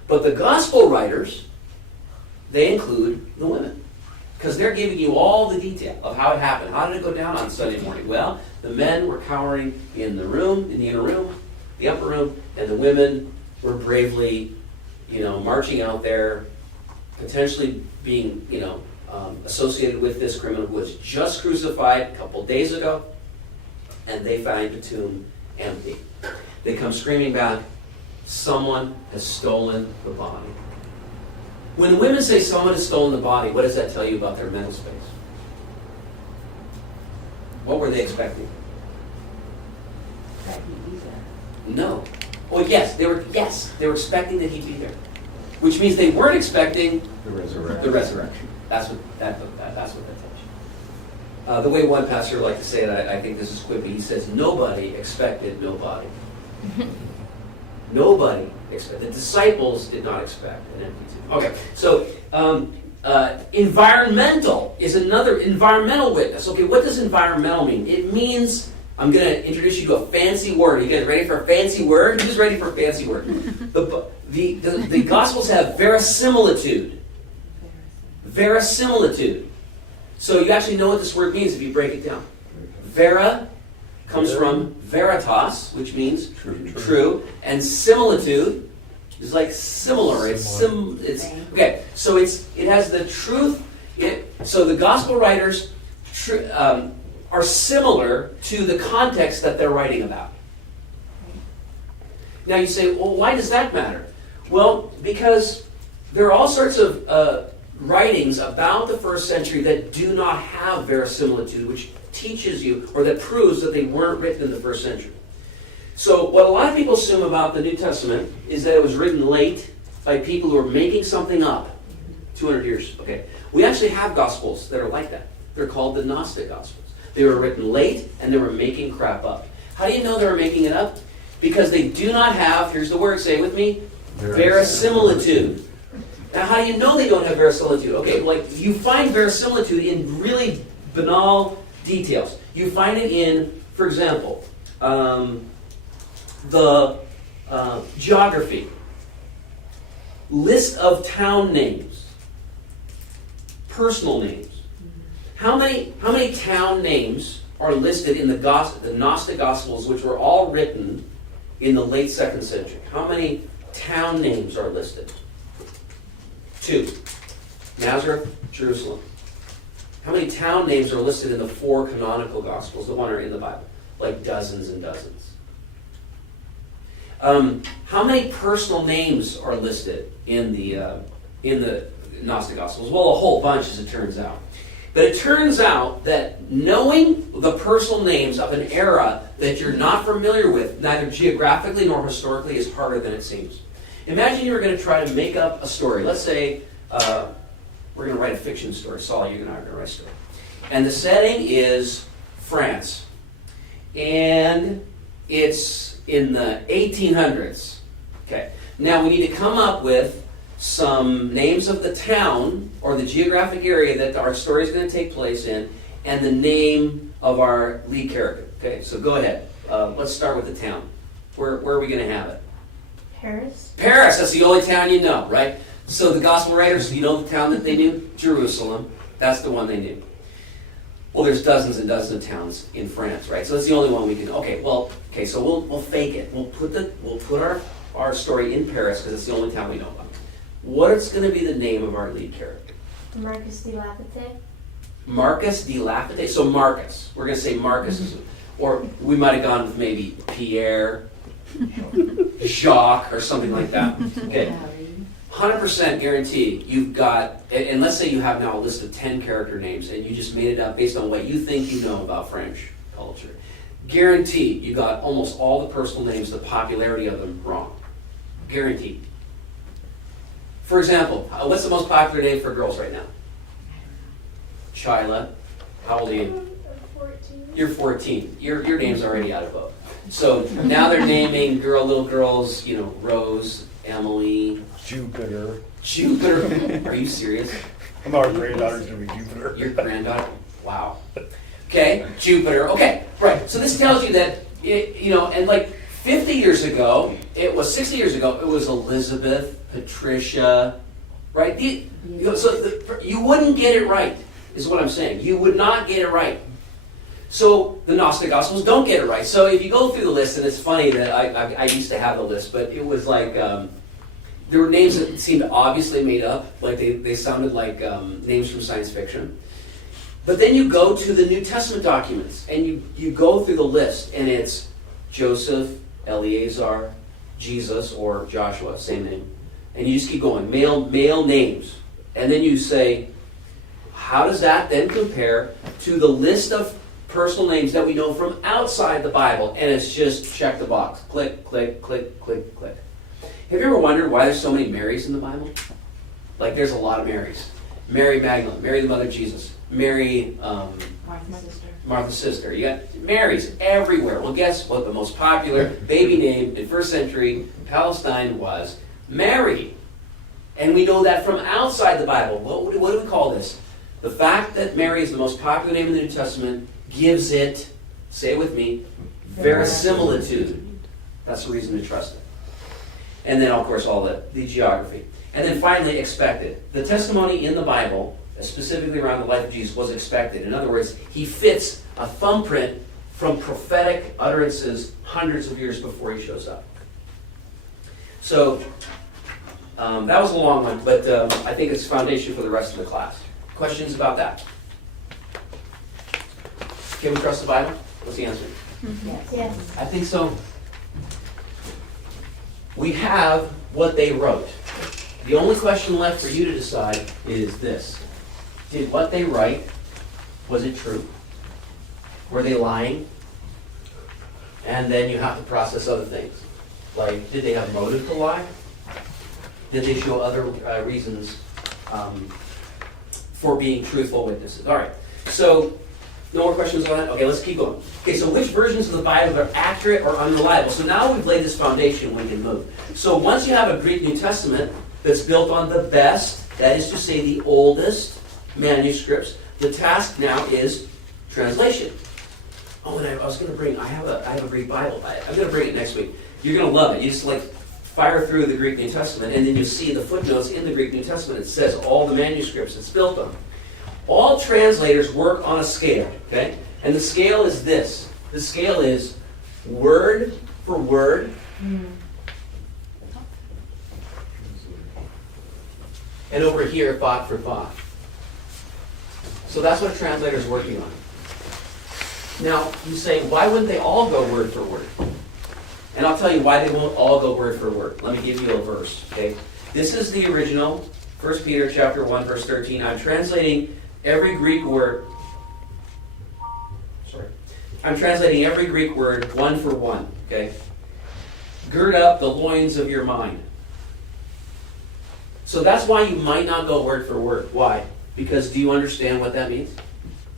But the gospel writers, they include the women. Because they're giving you all the detail of how it happened. How did it go down on Sunday morning? Well, the men were cowering in the room, in the inner room, the upper room, and the women were bravely, marching out there, potentially being, associated with this criminal who was just crucified a couple days ago, and they find the tomb empty. They come screaming back, someone has stolen the body. When the women say someone has stolen the body, what does that tell you about their mental space? What were they expecting? That he'd be there. No. Well, yes, they were expecting that he'd be there. Which means they weren't expecting The resurrection. the resurrection. That's what that tells you. The way one pastor liked to say it, I think this is quippy, he says, nobody expected nobody. Nobody expected. The disciples did not expect an empty tomb. Okay, so environmental is another environmental witness. Okay, what does environmental mean? It means, I'm going to introduce you to a fancy word. Are you guys ready for a fancy word? Who's ready for a fancy word? The Gospels have verisimilitude. Verisimilitude. So you actually know what this word means if you break it down. Vera comes from veritas, which means true, and similitude is like similar. It's okay. So it has the truth. So the gospel writers are similar to the context that they're writing about. Now you say, well, why does that matter? Well, because there are all sorts of writings about the first century that do not have verisimilitude, which teaches you, or that proves that they weren't written in the first century. So what a lot of people assume about the New Testament is that it was written late by people who are making something up 200 years. Okay, we actually have Gospels that are like that. They're called the Gnostic Gospels. They were written late, and they were making crap up. How do you know they were making it up? Because they do not have, here's the word, say it with me, verisimilitude. Now, how do you know they don't have verisimilitude? Okay, you find verisimilitude in really banal details. You find it in, for example, the geography, list of town names, personal names. How many town names are listed in the Gnostic Gospels, which were all written in the late 2nd century? How many town names are listed? 2. Nazareth, Jerusalem. How many town names are listed in the 4 canonical Gospels, the one are in the Bible? Like dozens and dozens. How many personal names are listed in the Gnostic Gospels? Well, a whole bunch, as it turns out. But it turns out that knowing the personal names of an era that you're not familiar with, neither geographically nor historically, is harder than it seems. Imagine you were going to try to make up a story. Let's say we're going to write a fiction story. Saul, you and I are going to write a story. And the setting is France. And it's in the 1800s. Okay. Now we need to come up with some names of the town or the geographic area that our story is going to take place in, and the name of our lead character. Okay, so go ahead. Let's start with the town. Where are we going to have it? Paris. Paris, that's the only town you know, right? So the gospel writers, you know the town that they knew? Jerusalem. That's the one they knew. Well, there's dozens and dozens of towns in France, right? So that's the only one we can. Okay, so we'll fake it. We'll put our story in Paris because it's the only town we know about. What's going to be the name of our lead character? Marcus de Lapete. Marcus de Lapete. So Marcus. We're going to say Marcus, or we might have gone with maybe Pierre Jacques or something like that. Okay, 100% guarantee you've got, and let's say you have now a list of 10 character names and you just made it up based on what you think you know about French culture. Guaranteed you got almost all the personal names, the popularity of them wrong. Guaranteed. For example, what's the most popular name for girls right now? Chyla. How old are you? 14. You're 14. Your name's already out of vote. So now they're naming little girls, Rose, Emily, Jupiter. Jupiter. Are you serious? Our granddaughter's gonna be Jupiter. Your granddaughter? Wow. Okay, Jupiter. Okay, right. So this tells you that, and like 50 years ago, 60 years ago, it was Elizabeth, Patricia, right? You wouldn't get it right, is what I'm saying. You would not get it right. So the Gnostic Gospels don't get it right. So if you go through the list, and it's funny that I used to have the list, but it was like, there were names that seemed obviously made up, like they sounded like names from science fiction. But then you go to the New Testament documents, and you go through the list, and it's Joseph, Eleazar, Jesus, or Joshua, same name. And you just keep going, male names. And then you say, how does that then compare to the list of personal names that we know from outside the Bible? And it's just check the box. Click, click, click, click, click. Have you ever wondered why there's so many Marys in the Bible? Like, there's a lot of Marys. Mary Magdalene, Mary the mother of Jesus, Mary, Martha's sister. You got Marys everywhere. Well, guess what the most popular baby name in first century Palestine was? Mary. And we know that from outside the Bible. What do we call this? The fact that Mary is the most popular name in the New Testament gives it, say it with me, verisimilitude. That's the reason to trust it. And then, of course, all the geography. And then finally, expected. The testimony in the Bible, specifically around the life of Jesus, was expected. In other words, he fits a thumbprint from prophetic utterances hundreds of years before he shows up. So, that was a long one, but I think it's foundation for the rest of the class. Questions about that? Can we trust the Bible? What's the answer? Yes. I think so. We have what they wrote. The only question left for you to decide is this. Did what they write, was it true? Were they lying? And then you have to process other things. Like, did they have motive to lie? Did they show other reasons for being truthful witnesses? All right, so no more questions on that? Okay, let's keep going. Okay, so which versions of the Bible are accurate or unreliable? So now we've laid this foundation, we can move. So once you have a Greek New Testament that's built on the best, that is to say the oldest manuscripts, the task now is translation. Oh, and I was going to bring, I have a Greek Bible. I'm going to bring it next week. You're going to love it. You just fire through the Greek New Testament, and then you see the footnotes in the Greek New Testament. It says all the manuscripts it's built on. All translators work on a scale, okay? And the scale is this. The scale is word for word. And over here, thought for thought. So that's what a translator is working on. Now, you say, why wouldn't they all go word for word? And I'll tell you why they won't all go word for word. Let me give you a verse, okay? This is the original, 1 Peter chapter 1, verse 13. I'm translating every Greek word. I'm translating every Greek word one for one, okay? Gird up the loins of your mind. So that's why you might not go word for word. Why? Because do you understand what that means?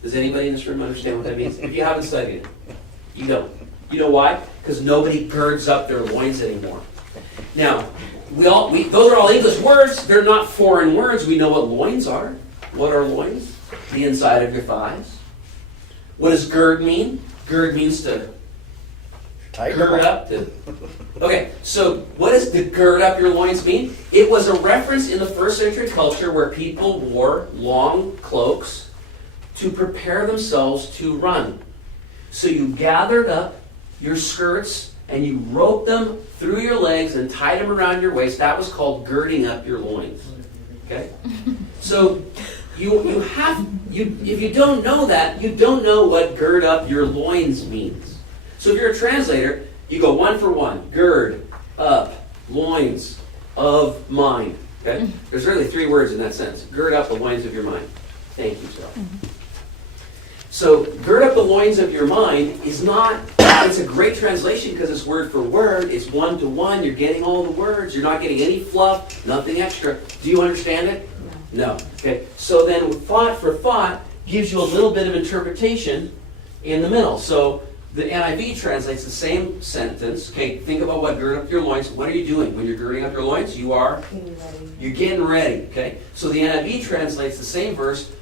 Does anybody in this room understand what that means? If you haven't studied it, you don't. You know why? Because nobody girds up their loins anymore. Now, those are all English words. They're not foreign words. We know what loins are. What are loins? The inside of your thighs. What does gird mean? Gird means to gird up. Okay, so what does to gird up your loins mean? It was a reference in the first century culture where people wore long cloaks to prepare themselves to run. So you gathered up your skirts and you roped them through your legs and tied them around your waist. That was called girding up your loins. Okay? So if you don't know that, you don't know what gird up your loins means. So if you're a translator, You go one for one. Gird, up, loins, of mind. Okay? There's really 3 words in that sentence. Gird up the loins of your mind. Thank you, Sarah. So, gird up the loins of your mind is not, it's a great translation because it's word for word. It's one to one. You're getting all the words. You're not getting any fluff, nothing extra. Do you understand it? No. Okay. So then thought for thought gives you a little bit of interpretation in the middle. So the NIV translates the same sentence. Okay, think about what gird up your loins. What are you doing when you're girding up your loins? You're getting ready. Okay. So the NIV translates the same verse.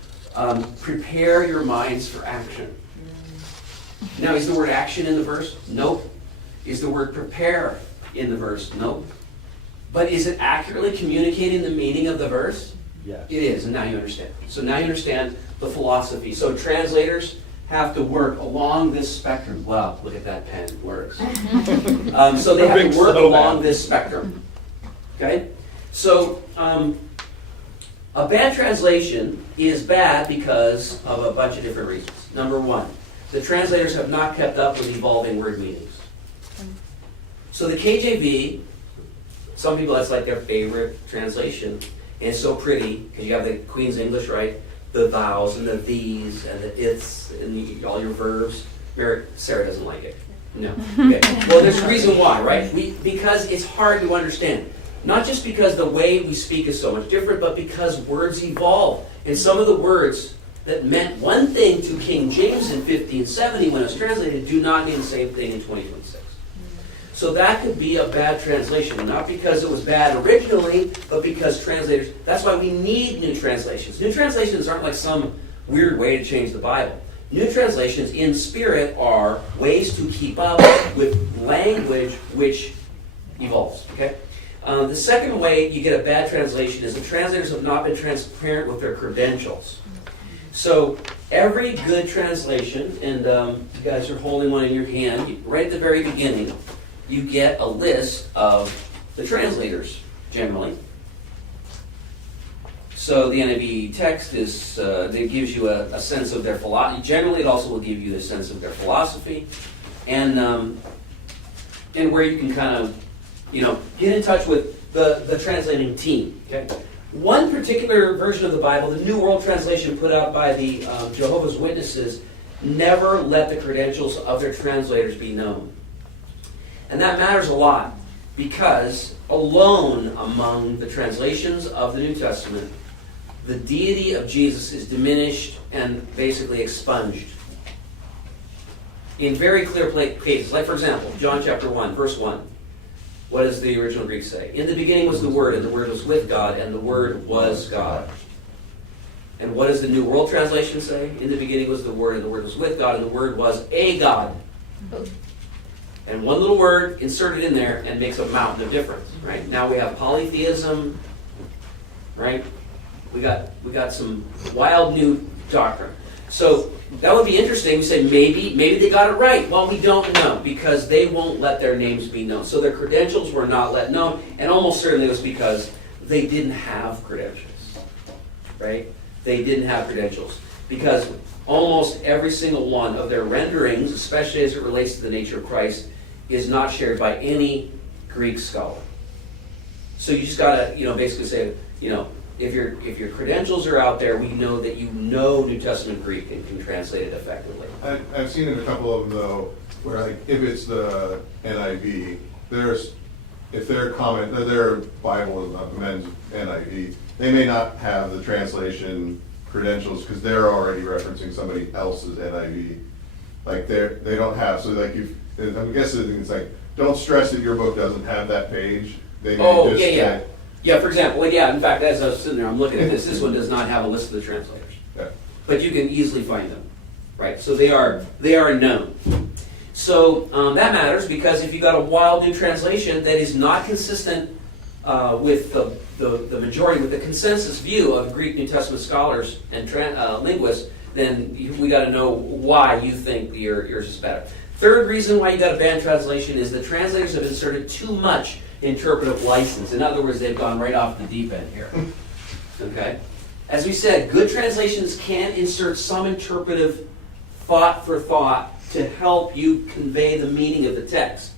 Prepare your minds for action. Now, is the word action in the verse? Nope. Is the word prepare in the verse? Nope. But is it accurately communicating the meaning of the verse? Yes. It is, and now you understand. So now you understand the philosophy. So translators have to work along this spectrum. Wow, look at that pen, it works. So they have to work along this spectrum. Okay? So, a bad translation is bad because of a bunch of different reasons. Number one, the translators have not kept up with evolving word meanings. So the KJV, some people that's like their favorite translation, and it's so pretty because you have the Queen's English, right? The thous and the these and the its and all your verbs. Sarah doesn't like it. No. Okay. Well, there's a reason why, right? Because it's hard to understand. Not just because the way we speak is so much different, but because words evolve. And some of the words that meant one thing to King James in 1570 when it was translated do not mean the same thing in 2026. So that could be a bad translation, not because it was bad originally, but because translators, that's why we need new translations. New translations aren't like some weird way to change the Bible. New translations in spirit are ways to keep up with language which evolves, okay? The second way you get a bad translation is the translators have not been transparent with their credentials. So every good translation, and you guys are holding one in your hand, right at the very beginning, you get a list of the translators, generally. So the NIV text is, it gives you a sense of their philosophy. Generally, it also will give you a sense of their philosophy, and where you can kind of, get in touch with the translating team. Okay. One particular version of the Bible, the New World Translation put out by the Jehovah's Witnesses, never let the credentials of their translators be known. And that matters a lot because alone among the translations of the New Testament, the deity of Jesus is diminished and basically expunged in very clear cases. Like, for example, John chapter 1, verse 1. What does the original Greek say? In the beginning was the Word, and the Word was with God, and the Word was God. And what does the New World Translation say? In the beginning was the Word, and the Word was with God, and the Word was a God. And one little word inserted in there and makes a mountain of difference, right? Now we have polytheism, right? We got some wild new doctrine. So that would be interesting. We say maybe they got it right. Well, we don't know because they won't let their names be known. So their credentials were not let known, and almost certainly it was because they didn't have credentials, right? They didn't have credentials because almost every single one of their renderings, especially as it relates to the nature of Christ, is not shared by any Greek scholar. So you just gotta, basically say, if your credentials are out there, we know that you know New Testament Greek and can translate it effectively. I've seen in a couple of them though, where like if it's the NIV, if their Bible is not the men's NIV, they may not have the translation credentials because they're already referencing somebody else's NIV. Like they don't have, so like I'm guessing it's like, don't stress that your book doesn't have that page. They may just say, Yeah, for example, in fact, as I was sitting there, I'm looking at this one does not have a list of the translators. Yeah. But you can easily find them, right? So they are known. So that matters because if you got a wild new translation that is not consistent with the majority, with the consensus view of Greek New Testament scholars and linguists, then we got to know why you think yours is better. Third reason why you got a bad translation is the translators have inserted too much interpretive license. In other words, they've gone right off the deep end here. Okay? As we said, good translations can insert some interpretive thought for thought to help you convey the meaning of the text.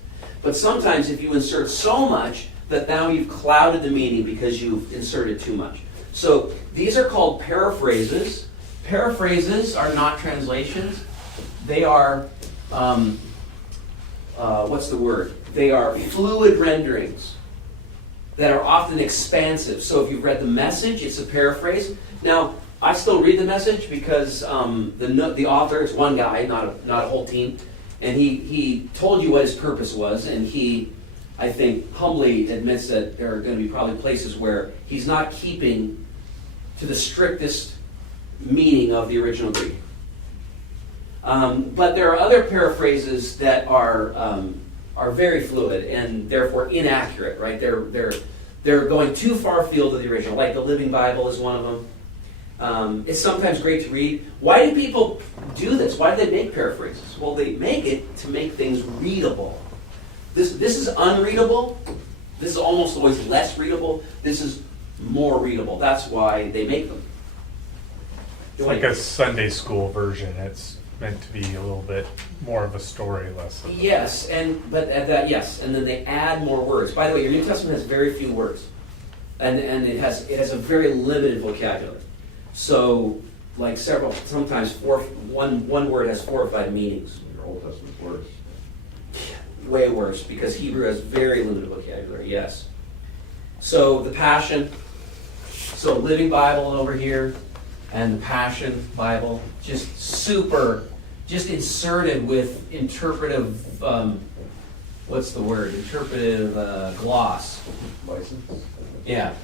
But sometimes if you insert so much that now you've clouded the meaning because you've inserted too much. So these are called paraphrases. Paraphrases are not translations. They are, what's the word? They are fluid renderings that are often expansive. So if you've read the Message, it's a paraphrase. Now, I still read the Message because the author is one guy, not a whole team, and he told you what his purpose was, and he, I think, humbly admits that there are going to be probably places where he's not keeping to the strictest meaning of the original Greek. But there are other paraphrases that are very fluid and therefore inaccurate, right? They're going too far afield of the original, like the Living Bible is one of them. It's sometimes great to read. Why do people do this? Why do they make paraphrases? Well, they make it to make things readable. This is unreadable. This is almost always less readable. This is more readable. That's why they make them. It's like a Sunday school version. It's meant to be a little bit more of a story lesson. Yes, and then they add more words. By the way, your New Testament has very few words, and it has a very limited vocabulary. So, like sometimes one word has 4 or 5 meanings. Your Old Testament's worse. Way worse, because Hebrew has very limited vocabulary. Yes. So the Passion. So Living Bible over here, and the Passion Bible, just inserted with interpretive, what's the word? Interpretive gloss. License? Yeah,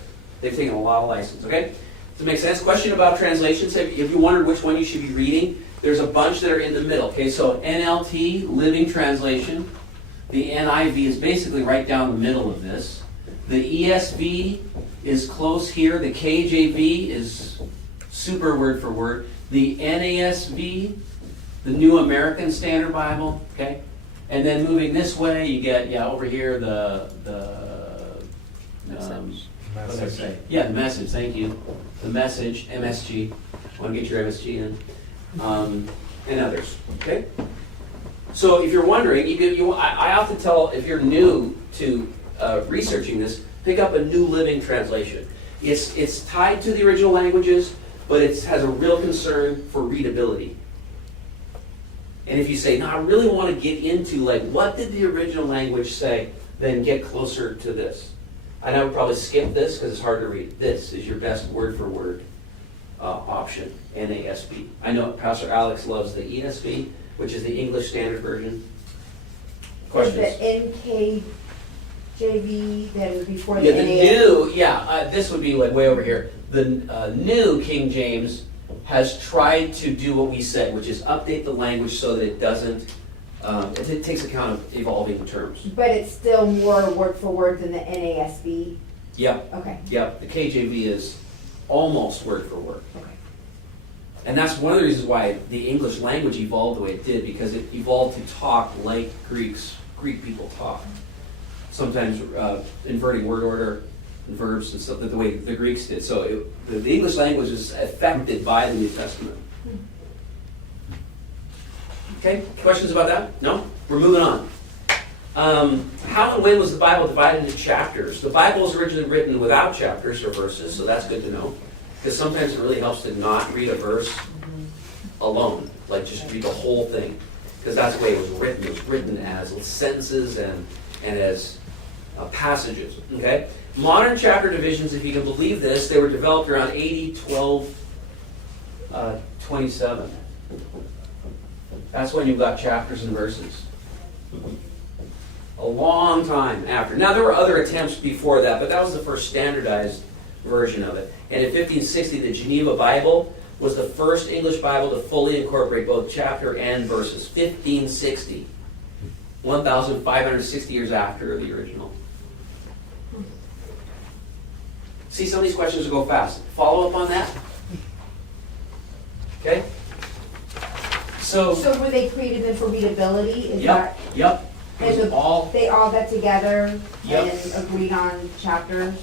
they've taken a lot of license, okay? Does it make sense? Question about translations. If you wondered which one you should be reading, there's a bunch that are in the middle, okay? So NLT, Living Translation. The NIV is basically right down the middle of this. The ESV is close here. The KJV is super word for word. The NASB, the New American Standard Bible, okay? And then moving this way, you get, over here, what did I say? Yeah, the Message, thank you. The Message, MSG. Want to get your MSG in. And others, okay? So if you're wondering, I often tell, if you're new to researching this, pick up a New Living Translation. It's tied to the original languages, but it has a real concern for readability. And if you say, no, I really want to get into, what did the original language say, then get closer to this. And I would probably skip this because it's hard to read. This is your best word-for-word option, NASB. I know Pastor Alex loves the ESV, which is the English Standard Version. Questions? The NKJV that was before the Yeah, the NASB. new, this would be way over here. The new King James has tried to do what we said, which is update the language so that it doesn't, it takes account of evolving terms. But it's still more word for word than the NASB. Yep, Okay. yep. The KJV is almost word for word. Okay. And that's one of the reasons why the English language evolved the way it did, because it evolved to talk like Greek people talk. Sometimes inverting word order and verbs and stuff the way the Greeks did. So the English language is affected by the New Testament. Okay, questions about that? No? We're moving on. How and when was the Bible divided into chapters? The Bible was originally written without chapters or verses, so that's good to know. Because sometimes it really helps to not read a verse alone, like just read the whole thing. Because that's the way it was written. It was written as sentences and as passages. Okay? Modern chapter divisions, if you can believe this, they were developed around AD 1227. That's when you've got chapters and verses. A long time after. Now, there were other attempts before that, but that was the first standardized version of it. And in 1560, the Geneva Bible was the first English Bible to fully incorporate both chapter and verses. 1560. 1,560 years after the original. See, some of these questions will go fast. Follow up on that? Okay? So were they created then for readability? Is yep. It was And all, they all got together Yep. and agreed on chapters?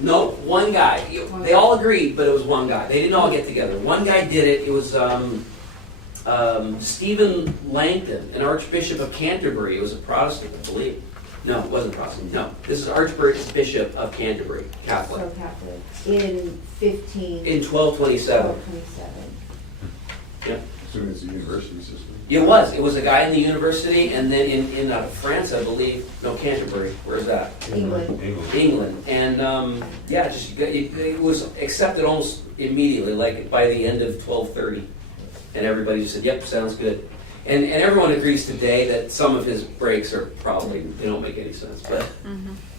no, one guy. They all agreed, but it was one guy. They didn't all get together. One guy did it. It was Stephen Langton, an Archbishop of Canterbury, was a Protestant, I believe. No, it wasn't Protestant. No, this is Archbishop of Canterbury, Catholic, So Catholic, in 15. in 1227. 1227. Yep. Assuming it's a university system. It was. It was a guy in the university, and then in France, I believe. No, Canterbury. Where's that? England. England. And yeah, it was accepted almost immediately, like by the end of 1230, and everybody just said, "Yep, sounds good." And everyone agrees today that some of his breaks are probably they don't make any sense, but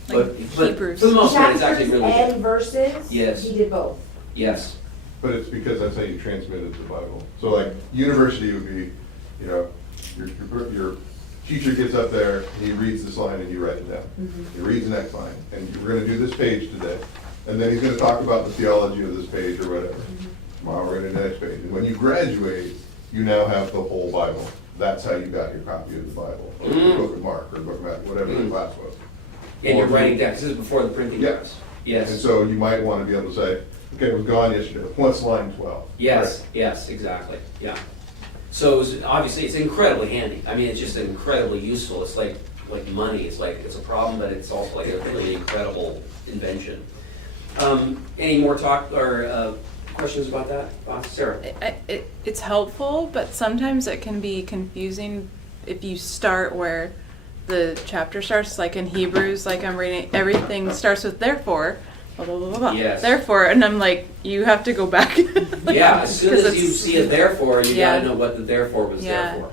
but Hebrews. for the most part, it's actually Chapters really and good. verses. Yes. He did both. Yes. But it's because that's how you transmitted the Bible. So like, university would be, you know, your teacher gets up there, and he reads this line and you write it down. He reads the next line, and we're gonna do this page today. And then he's gonna talk about the theology of this page or whatever. Tomorrow we're gonna do the next page. And when you graduate, you now have the whole Bible. That's how you got your copy of the Bible, or the Book of Mark, or Book of Matthew, whatever the class was. And you're writing down, 'cause this is before the printing Yes. press. And Yes. so you might wanna be able to say, okay, it was gone yesterday, what's line 12? Yes, yes, exactly, yeah. So it was, obviously, it's incredibly handy. I mean, it's just incredibly useful. It's like money. It's like, it's a problem, but it's also like a really incredible invention. Any more talk or questions about that? Sarah? It's helpful, but sometimes it can be confusing if you start where the chapter starts, like in Hebrews, like I'm reading, everything starts with therefore, blah, blah, blah, blah, blah. Yes. Therefore, and I'm like, you have to go back. Yeah, as soon 'Cause as you it's- see a therefore, you Yeah. gotta know what the therefore was Yeah. there for.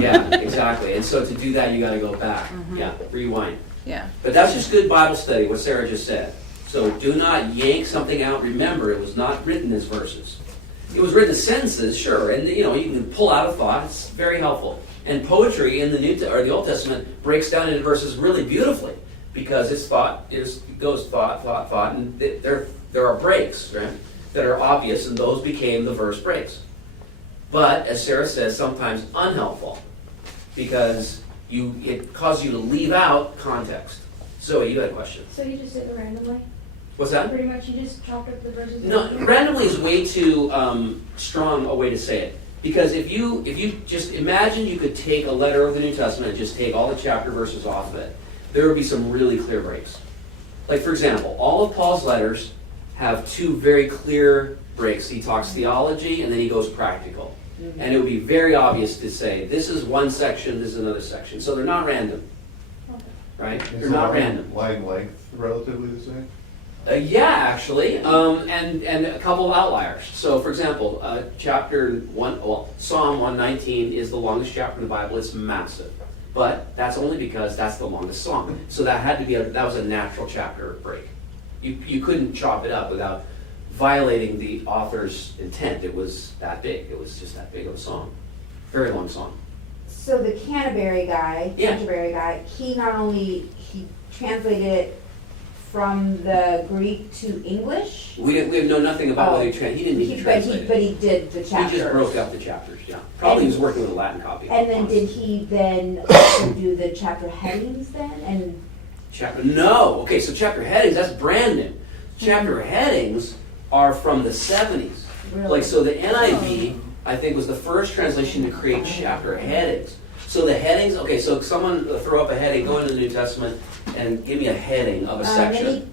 Yeah, exactly. And so to do that, you gotta go back. Yeah, rewind. Yeah. But that's just good Bible study, what Sarah just said. So do not yank something out. Remember, it was not written as verses. It was written as sentences, sure, and you know, you can pull out a thought. It's very helpful. And poetry in the Old Testament breaks down into verses really beautifully because it's thought, it goes thought, and there are breaks, right, that are obvious, and those became the verse breaks. But as Sarah says, sometimes unhelpful because it causes you to leave out context. Zoe, you had a question. So you just did it randomly? What's that? Pretty much you just chopped up the verses? No, randomly is way too strong a way to say it. Because if you just imagine you could take a letter of the New Testament and just take all the chapter verses off of it, there would be some really clear breaks. Like for example, all of Paul's letters have two very clear breaks. He talks theology and then he goes practical. And it would be very obvious to say, this is one section, this is another section. So they're not random, right? They're not random. Line length relatively the same? Yeah, actually, and a couple of outliers. So, for example, Psalm 119 is the longest chapter in the Bible. It's massive, but that's only because that's the longest psalm. So that was a natural chapter break. You couldn't chop it up without violating the author's intent. It was that big. It was just that big of a song. Very long song. So the Canterbury guy, Yeah. he not only, he translated it from the Greek to English? We know nothing about whether he didn't need to translate But it. he did the He chapters. just broke up the chapters, yeah. Probably he was working with a Latin copy. And then honestly. did he then also do the chapter headings then? And No. Okay, so chapter headings, that's brand new. Chapter headings are from the 70s. really? Like, so the NIV, I think, was the first translation to create chapter headings. So the headings, okay, so someone throw up a heading, go into the New Testament, and give me a heading of a section.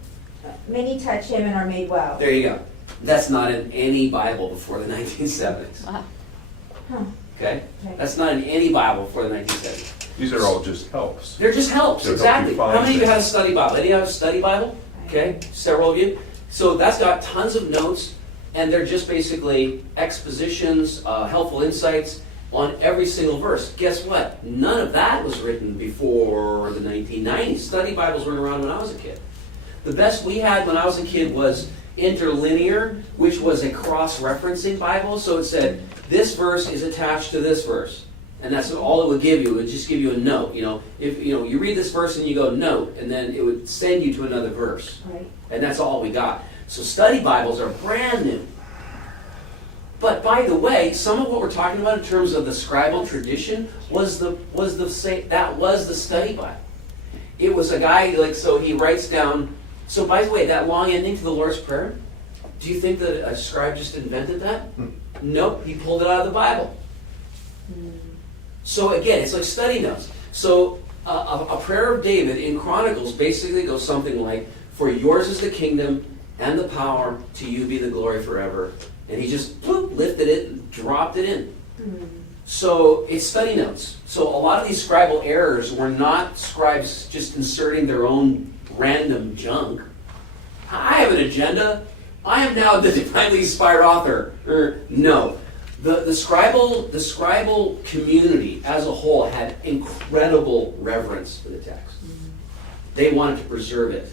Many touch him and are made well. There you go. That's not in any Bible before the 1970s. Wow. Huh. Okay? Okay. That's not in any Bible before the 1970s. These are all just helps. They're just helps, To help exactly. you find How many of you things. have a study Bible? Any of you have a study Bible? Okay, several of you. So that's got tons of notes, and they're just basically expositions, helpful insights on every single verse. Guess what? None of that was written before the 1990s. Study Bibles weren't around when I was a kid. The best we had when I was a kid was Interlinear, which was a cross-referencing Bible. So it said, this verse is attached to this verse. And that's all it would give you. It would just give you a note. You know, if you read this verse and you go note, and then it would send you to another verse. Right. And that's all we got. So study Bibles are brand new. But by the way, some of what we're talking about in terms of the scribal tradition was the study Bible. It was a guy so he writes down. So by the way, that long ending to the Lord's Prayer, do you think that a scribe just invented that? Nope, he pulled it out of the Bible. So again, it's like study notes. So a prayer of David in Chronicles basically goes something like, "For yours is the kingdom and the power, to you be the glory forever." And he just lifted it and dropped it in. So it's study notes. So a lot of these scribal errors were not scribes just inserting their own random junk. I have an agenda. I am now the divinely inspired author. No. The scribal community as a whole had incredible reverence for the text. They wanted to preserve it.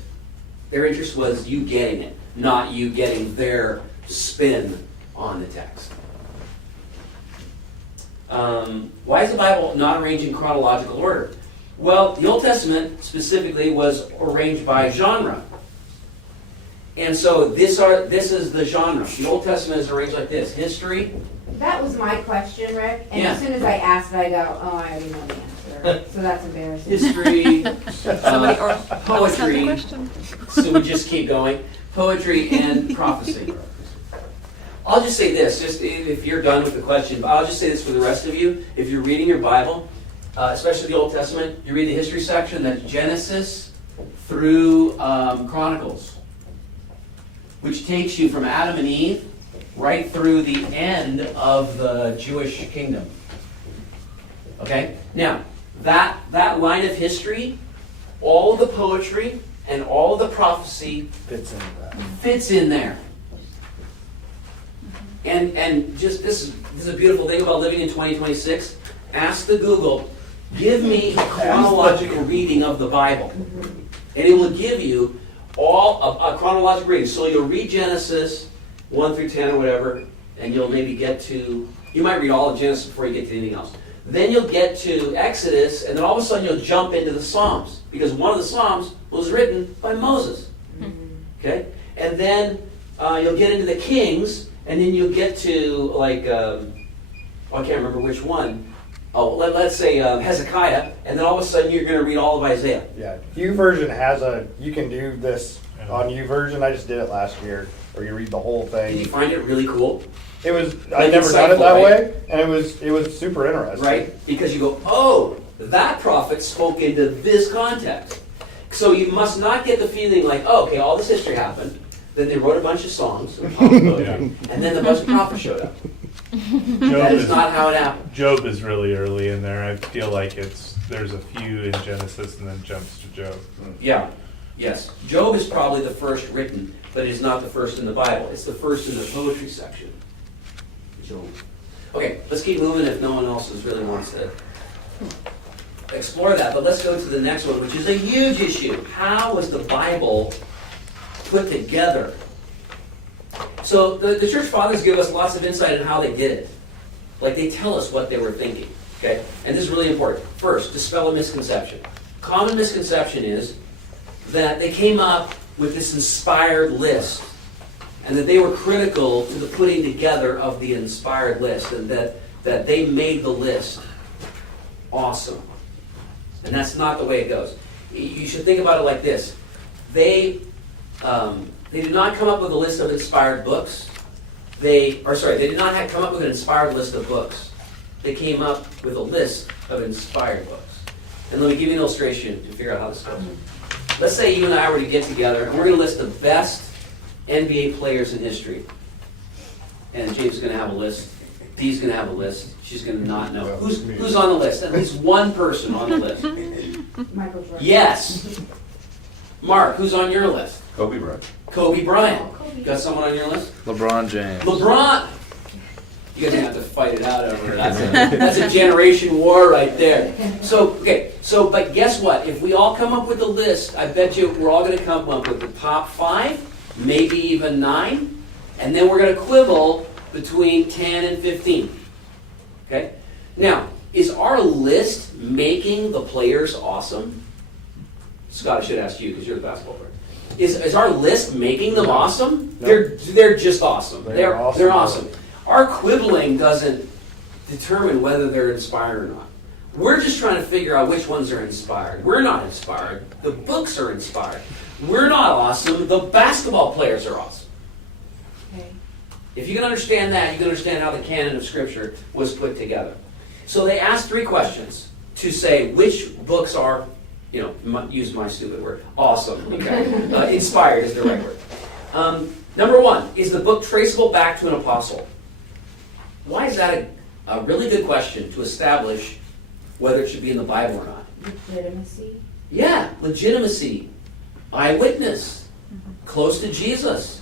Their interest was you getting it, not you getting their spin on the text. Why is the Bible not arranged in chronological order? Well, the Old Testament specifically was arranged by genre. And so this is the genre. The Old Testament is arranged like this: history. That was my question, Rick. And Yeah. as soon as I asked it, I go, oh, I already know the answer. So that's embarrassing. History, Somebody or poetry. question. So we just keep going. Poetry and prophecy. I'll just say this, just if you're done with the question, but I'll just say this for the rest of you. If you're reading your Bible, especially the Old Testament, you read the history section, that's Genesis through Chronicles, which takes you from Adam and Eve right through the end of the Jewish kingdom. Okay? Now, that line of history, all of the poetry and all of the prophecy fits in there. And just this is a beautiful thing about living in 2026. Ask the Google, give me a chronological reading of the Bible. And it will give you all a chronological reading. So you'll read Genesis 1 through 10 or whatever, and you'll maybe get to, you might read all of Genesis before you get to anything else. Then you'll get to Exodus, and then all of a sudden you'll jump into the Psalms, because one of the Psalms was written by Moses. Okay? And then you'll get into the Kings, and then you'll get to, like, I can't remember which one. Oh, let's say Hezekiah, and then all of a sudden you're going to read all of Isaiah. Yeah, YouVersion has you can do this on YouVersion. I just did it last year, where you read the whole Did you thing. find it really cool? It was, Like I'd never done it insightful, that right? way, and it was super interesting. Right? Because you go, oh, that prophet spoke into this context. So you must not get the feeling like, oh, okay, all this history happened, then they wrote a bunch of songs, and then a bunch of prophets showed up. That is not how it happened. Job is really early in there. I feel like there's a few in Genesis and then jumps to Job. Yeah, yes. Job is probably the first written, but it's not the first in the Bible. It's the first in the poetry section. Job. Okay, let's keep moving if no one else really wants to explore that. But let's go to the next one, which is a huge issue. How was the Bible put together? So the church fathers give us lots of insight on how they did it. Like, they tell us what they were thinking. Okay? And this is really important. First, dispel a misconception. Common misconception is that they came up with this inspired list, and that they were critical to the putting together of the inspired list, and that they made the list awesome. And that's not the way it goes. You should think about it like this. They did not come up with a list of inspired books. They did not come up with an inspired list of books. They came up with a list of inspired books. And let me give you an illustration to figure out how this goes. Let's say you and I were to get together, and we're going to list the best NBA players in history. And James is going to have a list. Dee's going to have a list. She's going to not know. Who's on the list? At least one person on the list. Michael Jordan. Yes. Mark, who's on your list? Kobe Bryant. Kobe Bryant. Oh, Kobe. Got someone on your list? LeBron James. LeBron! You guys are going to have to fight it out over it. That's a generation war right there. But guess what? If we all come up with a list, I bet you we're all going to come up with the top 5, maybe even 9, and then we're going to quibble between 10 and 15. Okay? Now, is our list making the players awesome? Scott, I should ask you because you're the basketball player. Is our list making them awesome? No. They're just awesome. They're awesome. They're awesome. Our quibbling doesn't determine whether they're inspired or not. We're just trying to figure out which ones are inspired. We're not inspired. The books are inspired. We're not awesome. The basketball players are awesome. Okay. If you can understand that, you can understand how the canon of Scripture was put together. So they asked 3 questions to say which books are, use my stupid word, awesome, okay? Inspired is the right word. Number 1, is the book traceable back to an apostle? Why is that a really good question to establish whether it should be in the Bible or not? Legitimacy. Yeah, legitimacy, eyewitness, close to Jesus,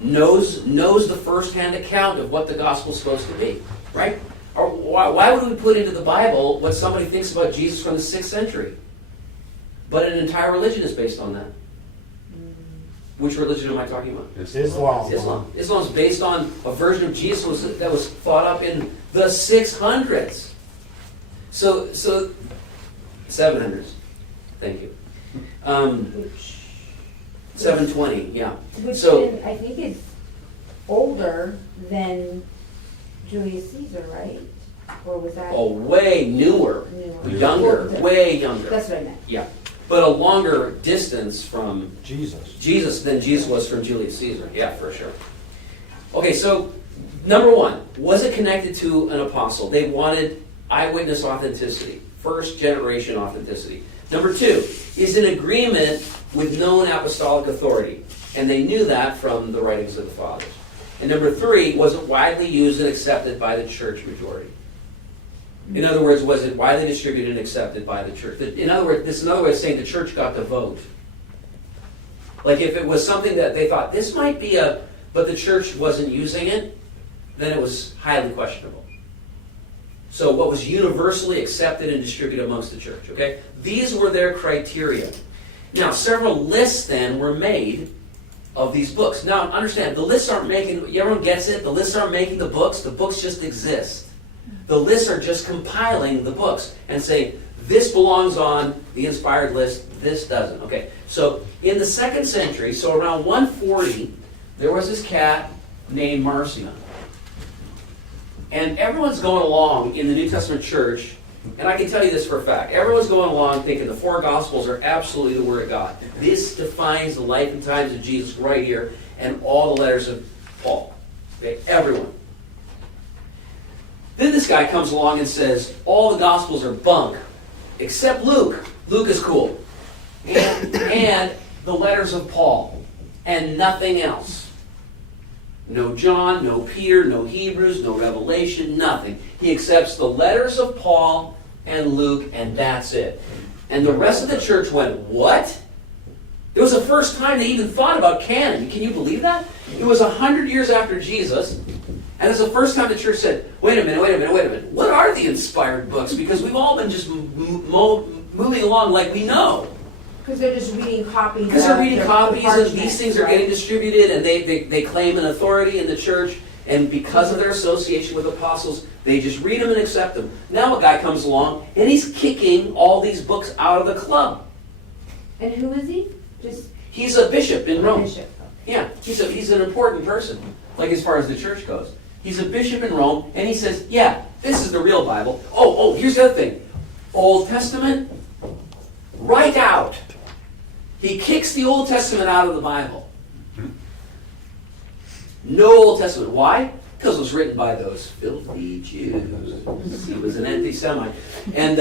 knows the first-hand account of what the gospel's supposed to be, right? Or why would we put into the Bible what somebody thinks about Jesus from the 6th century? But an entire religion is based on that. Which religion am I talking about? Islam. Islam is based on a version of Jesus that was thought up in the 600s. So 700s. Thank you. 720, yeah. Which So- then I think is older than Julius Caesar, right? Or was that? Oh, way newer, Newer. younger, Older. way younger. That's what I meant. Yeah, but a longer distance from Jesus. than Jesus was from Julius Caesar. Yeah, for sure. Okay, so number 1, was it connected to an apostle? They wanted eyewitness authenticity, first generation authenticity. Number 2, is in agreement with known apostolic authority, and they knew that from the writings of the fathers. And number 3, was it widely used and accepted by the church majority? In other words, was it widely distributed and accepted by the church? In other words, this is another way of saying the church got to vote. Like if it was something that they thought, this might be but the church wasn't using it, then it was highly questionable. So what was universally accepted and distributed amongst the church, okay? These were their criteria. Now, several lists then were made of these books. Now, understand, the lists aren't making, everyone gets it? The lists aren't making the books just exist. The lists are just compiling the books and saying, this belongs on the inspired list, this doesn't. Okay, so in the 2nd century, so around 140, there was this cat named Marcion. And everyone's going along in the New Testament church, and I can tell you this for a fact, everyone's going along thinking the 4 Gospels are absolutely the Word of God. This defines the life and times of Jesus right here, and all the letters of Paul. Okay, everyone. Then this guy comes along and says, all the Gospels are bunk, except Luke. Luke is cool. And the letters of Paul, and nothing else. No John, no Peter, no Hebrews, no Revelation, nothing. He accepts the letters of Paul and Luke, and that's it. And the rest of the church went, what? It was the first time they even thought about canon. Can you believe that? It was 100 years after Jesus, and it's the first time the church said, wait a minute. What are the inspired books? Because we've all been just moving along like we know. Because they're just reading copies. Because they're reading copies, and parchments, these things are right? getting distributed, and they claim an authority in the church, and because of their association with apostles, they just read them and accept them. Now a guy comes along, and he's kicking all these books out of the club. And who is he? Just He's a bishop in Rome. bishop. Yeah, he's an important person, like as far as the church goes. He's a bishop in Rome, and he says, yeah, this is the real Bible. Oh, here's the other thing. Old Testament, right out. He kicks the Old Testament out of the Bible. No Old Testament. Why? Because it was written by those filthy Jews. He was an anti-Semite. And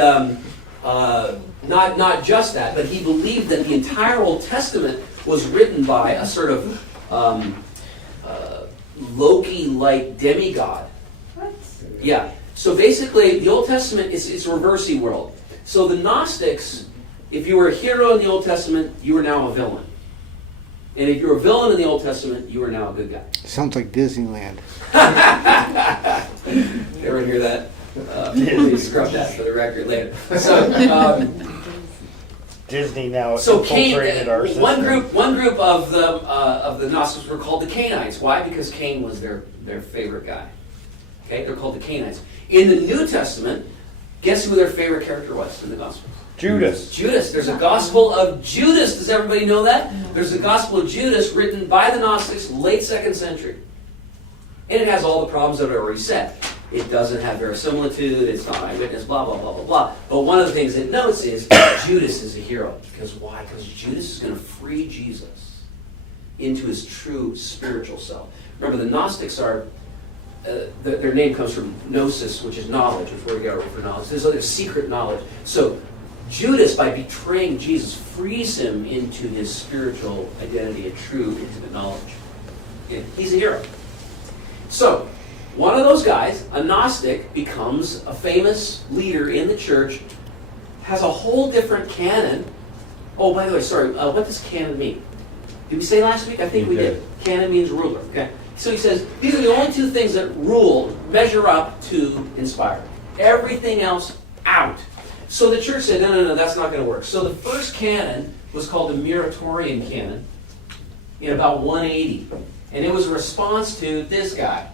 not just that, but he believed that the entire Old Testament was written by a sort of Loki-like demigod. What? Yeah. So basically, the Old Testament is a reversey world. So the Gnostics, if you were a hero in the Old Testament, you were now a villain. And if you're a villain in the Old Testament, you are now a good guy. Sounds like Disneyland. Everyone hear that? Please scrub that for the record later. So, Disney now so Cain, infiltrated our system. one group of the Gnostics were called the Cainites. Why? Because Cain was their favorite guy. Okay, they're called the Cainites. In the New Testament, guess who their favorite character was in the Gospel? Judas. Judas. There's a Gospel of Judas. Does everybody know that? There's a Gospel of Judas written by the Gnostics, late 2nd century. And it has all the problems that I already said. It doesn't have verisimilitude, it's not eyewitness, blah, blah, blah, blah, blah. But one of the things it notes is Judas is a hero. Because why? Because Judas is going to free Jesus. into his true spiritual self. Remember, the Gnostics are, their name comes from gnosis, which is knowledge, which is where we get our word for knowledge. There's secret knowledge. So Judas, by betraying Jesus, frees him into his spiritual identity and true intimate knowledge. He's a hero. So, one of those guys, a Gnostic, becomes a famous leader in the church, has a whole different canon. Oh, by the way, sorry, what does canon mean? Did we say last week? I think we did. Canon means ruler, okay? So he says, these are the only two things that rule, measure up to inspire. Everything else, out. So the church said, no, that's not going to work. So the first canon was called the Muratorian canon in about 180. And it was a response to this guy.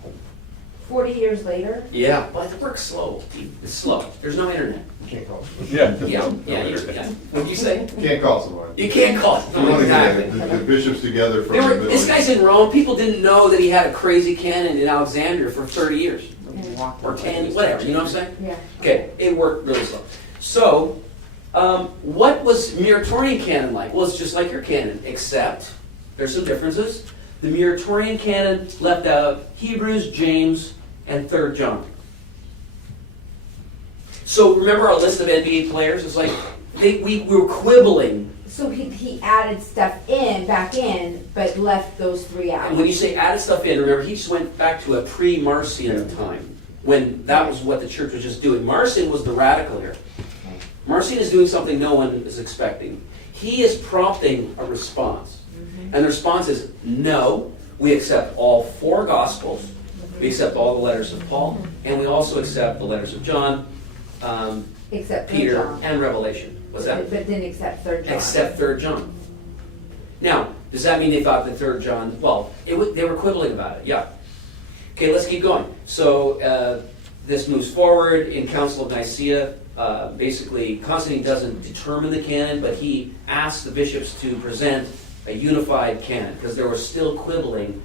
40 years later? Yeah, but it works slow. It's slow. There's no internet. You can't call Yeah. Yeah. What'd you say? someone. Can't call someone. You can't call it. You want to Exactly. get the bishops together from They the were, middle. this guy's in Rome. People didn't know that he had a crazy canon in Alexandria for 30 years. Or 10, whatever. You know what I'm saying? Yeah. Okay, it worked really slow. So, what was Muratorian canon like? Well, it's just like your canon, except there's some differences. The Muratorian canon left out Hebrews, James, and 3 John. So remember our list of NBA players? It's like we were quibbling. So he added stuff back in, but left those three out. And when you say added stuff in, remember he just went back to a pre-Marcion time when that was what the church was just doing. Marcion was the radical here. Marcion is doing something no one is expecting. He is prompting a response. And the response is, no, we accept all 4 Gospels, we accept all the letters of Paul, and we also accept the letters of John, Except Peter, 3 John. and Revelation. What's that? But didn't accept 3 John. Except 3 John. Now, does that mean they thought that 3 John, well, they were quibbling about it, yeah. Okay, let's keep going. So this moves forward in Council of Nicaea. Basically, Constantine doesn't determine the canon, but he asks the bishops to present a unified canon, because there was still quibbling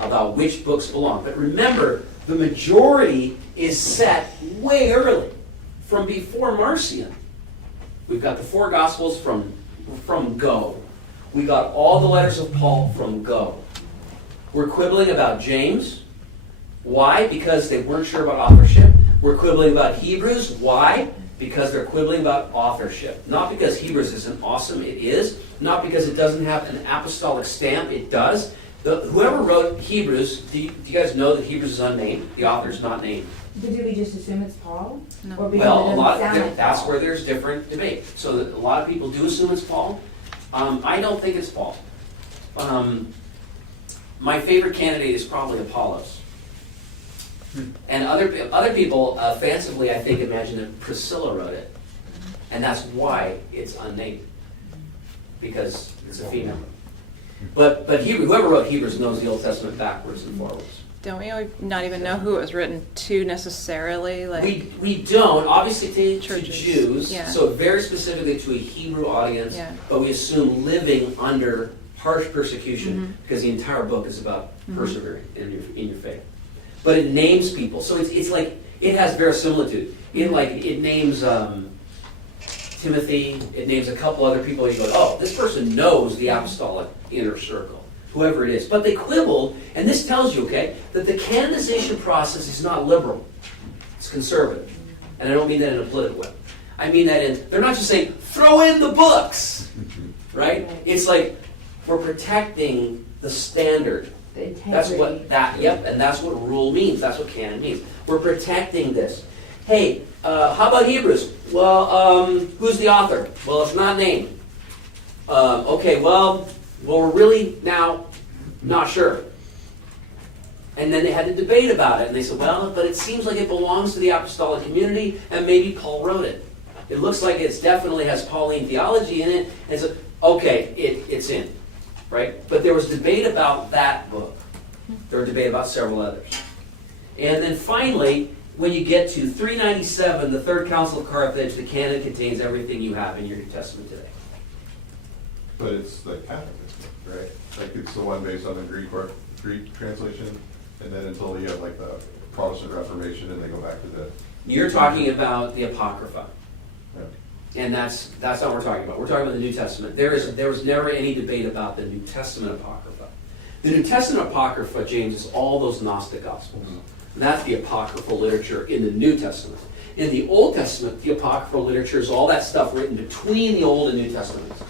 about which books belong. But remember, the majority is set way early, from before Marcion. We've got the 4 Gospels from go. We got all the letters of Paul from go. We're quibbling about James. Why? Because they weren't sure about authorship. We're quibbling about Hebrews. Why? Because they're quibbling about authorship. Not because Hebrews isn't awesome, it is. Not because it doesn't have an apostolic stamp, it does. Whoever wrote Hebrews, do you guys know that Hebrews is unnamed? The author is not named. But do we just assume it's Paul? No. Or because it Well, doesn't sound like that's Paul? where there's different debate. So that a lot of people do assume it's Paul. I don't think it's Paul. My favorite candidate is probably Apollos. And other people, fancifully, I think, imagine that Priscilla wrote it. And that's why it's unnamed. Because it's a female. But whoever wrote Hebrews knows the Old Testament backwards and forwards. Don't we not even know who it was written to necessarily? Like We don't, obviously to Churches, Jews, yeah. so very specifically to a Hebrew audience, Yeah. but we assume living under harsh persecution, because the entire book is about persevering in your faith. But it names people, so it's like, it has verisimilitude. It names Timothy, it names a couple other people, and you go, oh, this person knows the apostolic inner circle, whoever it is. But they quibbled, and this tells you, okay, that the canonization process is not liberal. It's conservative. And I don't mean that in a political way. I mean that they're not just saying, throw in the books, right? It's like, we're protecting the standard. The integrity. That's what and that's what rule means. That's what canon means. We're protecting this. Hey, how about Hebrews? Well, who's the author? Well, it's not named. Okay, well, we're really now not sure. And then they had to debate about it, and they said, well, but it seems like it belongs to the apostolic community, and maybe Paul wrote it. It looks like it definitely has Pauline theology in it, and so, okay, it's in, right? But there was debate about that book. There was debate about several others. And then finally, when you get to 397, the Third Council of Carthage, the canon contains everything you have in your New Testament today. But it's the Catholic, right? Like it's the one based on the Greek translation, and then until you have like the Protestant Reformation, and they go back to the. You're talking about the Apocrypha. Yeah. And that's not what we're talking about. We're talking about the New Testament. There was never any debate about the New Testament Apocrypha. The New Testament Apocrypha, James, is all those Gnostic Gospels. That's the apocryphal literature in the New Testament. In the Old Testament, the apocryphal literature is all that stuff written between the Old and New Testaments.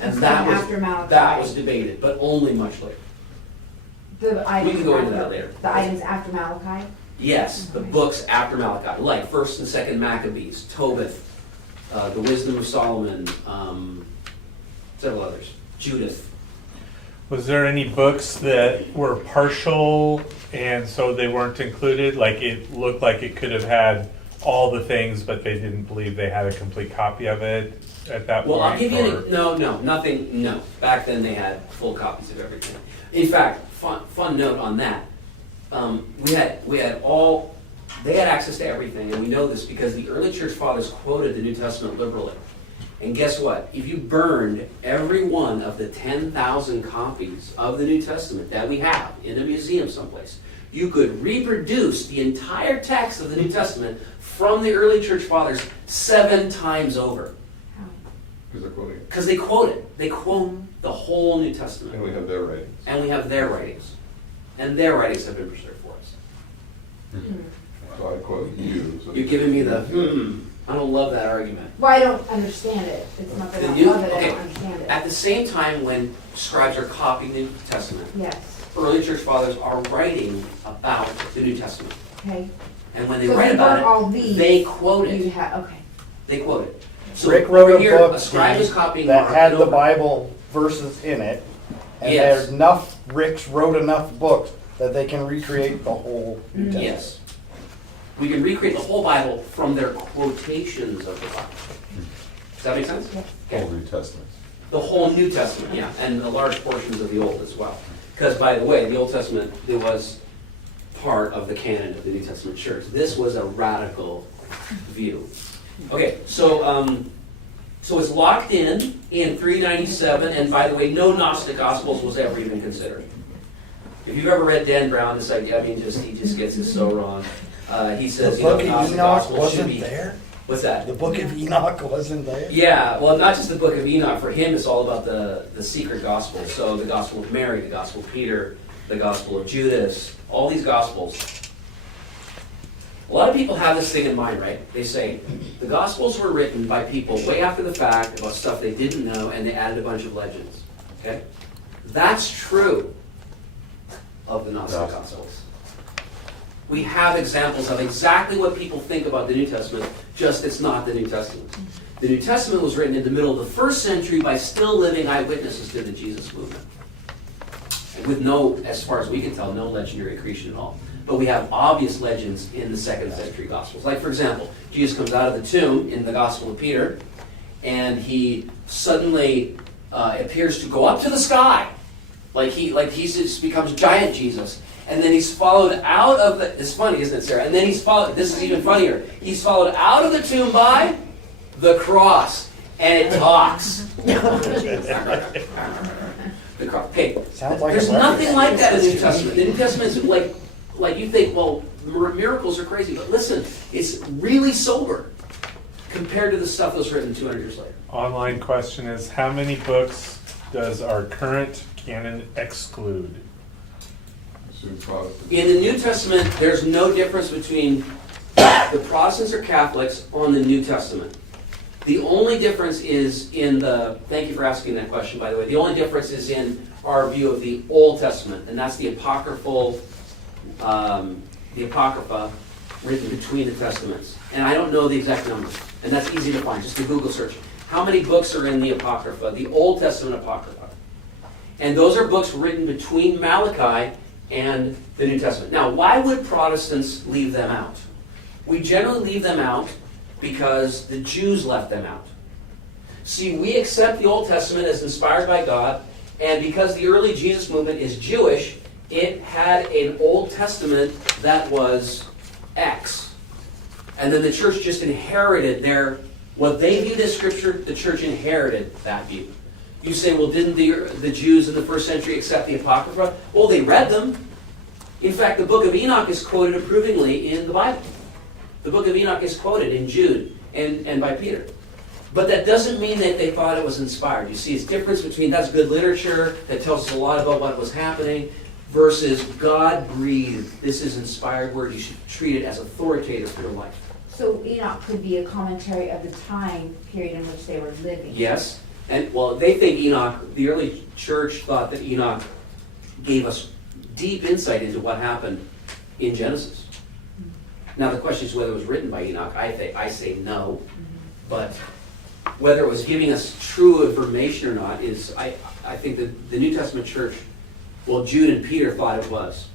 And That's that after was, Malachi. that was debated, but only much later. The items can go into after- that later. The items after Malachi? Yes, the Okay. books after Malachi, like 1st and 2nd Maccabees, Tobit, the Wisdom of Solomon, several others, Judith. Was there any books that were partial and so they weren't included? Like it looked like it could have had all the things, but they didn't believe they had a complete copy of it at that Well, point? I'll give you, or- nothing, no. Back then they had full copies of everything. In fact, fun note on that, we had all, they had access to everything, and we know this because the early church fathers quoted the New Testament liberally. And guess what? If you burned every one of the 10,000 copies of the New Testament that we have in a museum someplace, you could reproduce the entire text of the New Testament from the early church fathers 7 times over. Because they're quoting it. Because they quote it. They quote the whole New Testament. And we have their writings. And we have their writings. And their writings have been preserved for us. So I quote you. So You're giving me the, I don't love that argument. Well, I don't understand it. It's not that I The don't New- love it, I okay. don't understand it. At the same time, when scribes are copying the New Testament, Yes, early church fathers are writing about the New Testament. okay. And when they So if write you burn about all it, these, they quote You it. have, okay. They quote it. So Rick wrote over a here, book a scribe is copying that Mark had and the over. Bible verses in it, and Yes. there's enough. Ricks wrote enough books that they can recreate the whole New Testament. Yes. We can recreate the whole Bible from their quotations of the Bible. Does that make sense? Okay. Whole New Testament. The whole New Testament, yeah, and the large portions of the Old as well. Because, by the way, the Old Testament, it was part of the canon of the New Testament church. This was a radical view. Okay, so it's locked in 397, and by the way, no Gnostic Gospels was ever even considered. If you've ever read Dan Brown, this idea, he just gets it so wrong. He says, The Book of Gnostic Enoch Gospels should wasn't be. there. What's that? The Book of Enoch wasn't there. Yeah, well, not just the Book of Enoch. For him, it's all about the secret gospel. So the Gospel of Mary, the Gospel of Peter, the Gospel of Judas, all these Gospels. A lot of people have this thing in mind, right? They say, the Gospels were written by people way after the fact about stuff they didn't know, and they added a bunch of legends. Okay? That's true of the Gnostic Gospels. We have examples of exactly what people think about the New Testament, just it's not the New Testament. The New Testament was written in the middle of the 1st century by still living eyewitnesses to the Jesus movement. And with no, as far as we can tell, no legendary creation at all. But we have obvious legends in the 2nd century Gospels. Like, for example, Jesus comes out of the tomb in the Gospel of Peter, and he suddenly appears to go up to the sky. Like he just becomes giant Jesus. And then he's followed out of the, it's funny, isn't it, Sarah? And then he's followed, this is even funnier, he's followed out of the tomb by the cross. And it talks. The cross. Okay, Sounds like there's a nothing record. like that in the New Testament. The New Testament is like you think, well, miracles are crazy. But listen, it's really sober compared to the stuff that was written 200 years later. Online question is, how many books does our current canon exclude? Assume Protestant. In the New Testament, there's no difference between the Protestants or Catholics on the New Testament. The only difference is in the, thank you for asking that question, by the way, the only difference is in our view of the Old Testament, and that's the apocryphal, the Apocrypha written between the Testaments. And I don't know the exact number, and that's easy to find, just a Google search. How many books are in the Apocrypha, the Old Testament Apocrypha? And those are books written between Malachi and the New Testament. Now, why would Protestants leave them out? We generally leave them out because the Jews left them out. See, we accept the Old Testament as inspired by God, and because the early Jesus movement is Jewish, it had an Old Testament that was X. And then the church just inherited what they viewed as Scripture, the church inherited that view. You say, well, didn't the Jews in the 1st century accept the Apocrypha? Well, they read them. In fact, the book of Enoch is quoted approvingly in the Bible. The book of Enoch is quoted in Jude and by Peter. But that doesn't mean that they thought it was inspired. You see, it's difference between that's good literature that tells us a lot about what was happening versus God breathed. This is inspired word. You should treat it as authoritative for your life. So Enoch could be a commentary of the time period in which they were living. Yes, and well, they think Enoch. The early church thought that Enoch gave us deep insight into what happened in Genesis. Now the question is whether it was written by Enoch. I say no, but whether it was giving us true information or not is, I think that the New Testament church, well, Jude and Peter thought it was.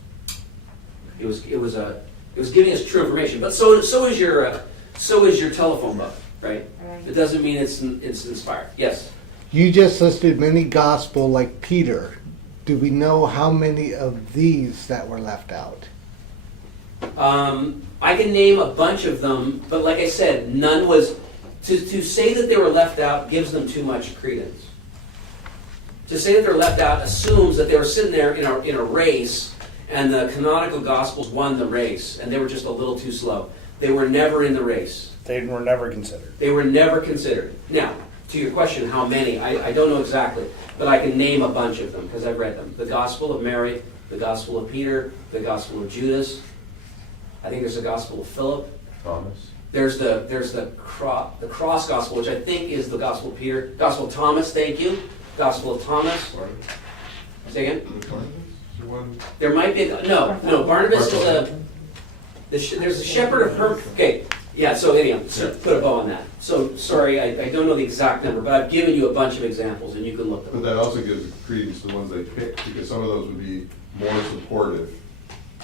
It was giving us true information. But so is your telephone book, right? Right. It doesn't mean it's inspired. Yes. You just listed many gospel like Peter. Do we know how many of these that were left out? I can name a bunch of them, but like I said, none was. To say that they were left out gives them too much credence. To say that they're left out assumes that they were sitting there in a race, and the canonical Gospels won the race, and they were just a little too slow. They were never in the race. They were never considered. They were never considered. Now, to your question, how many? I don't know exactly, but I can name a bunch of them because I've read them. The Gospel of Mary, the Gospel of Peter, the Gospel of Judas. I think there's a Gospel of Philip. Thomas. There's the cross gospel, which I think is the Gospel of Peter. Gospel of Thomas, thank you. Gospel of Thomas. Say again? There might be no. Barnabas is there's a shepherd of her. Okay, yeah. So anyhow, put a bow on that. So sorry, I don't know the exact number, but I've given you a bunch of examples, and you can look them But up. that also gives credence to the ones they picked, because some of those would be more supportive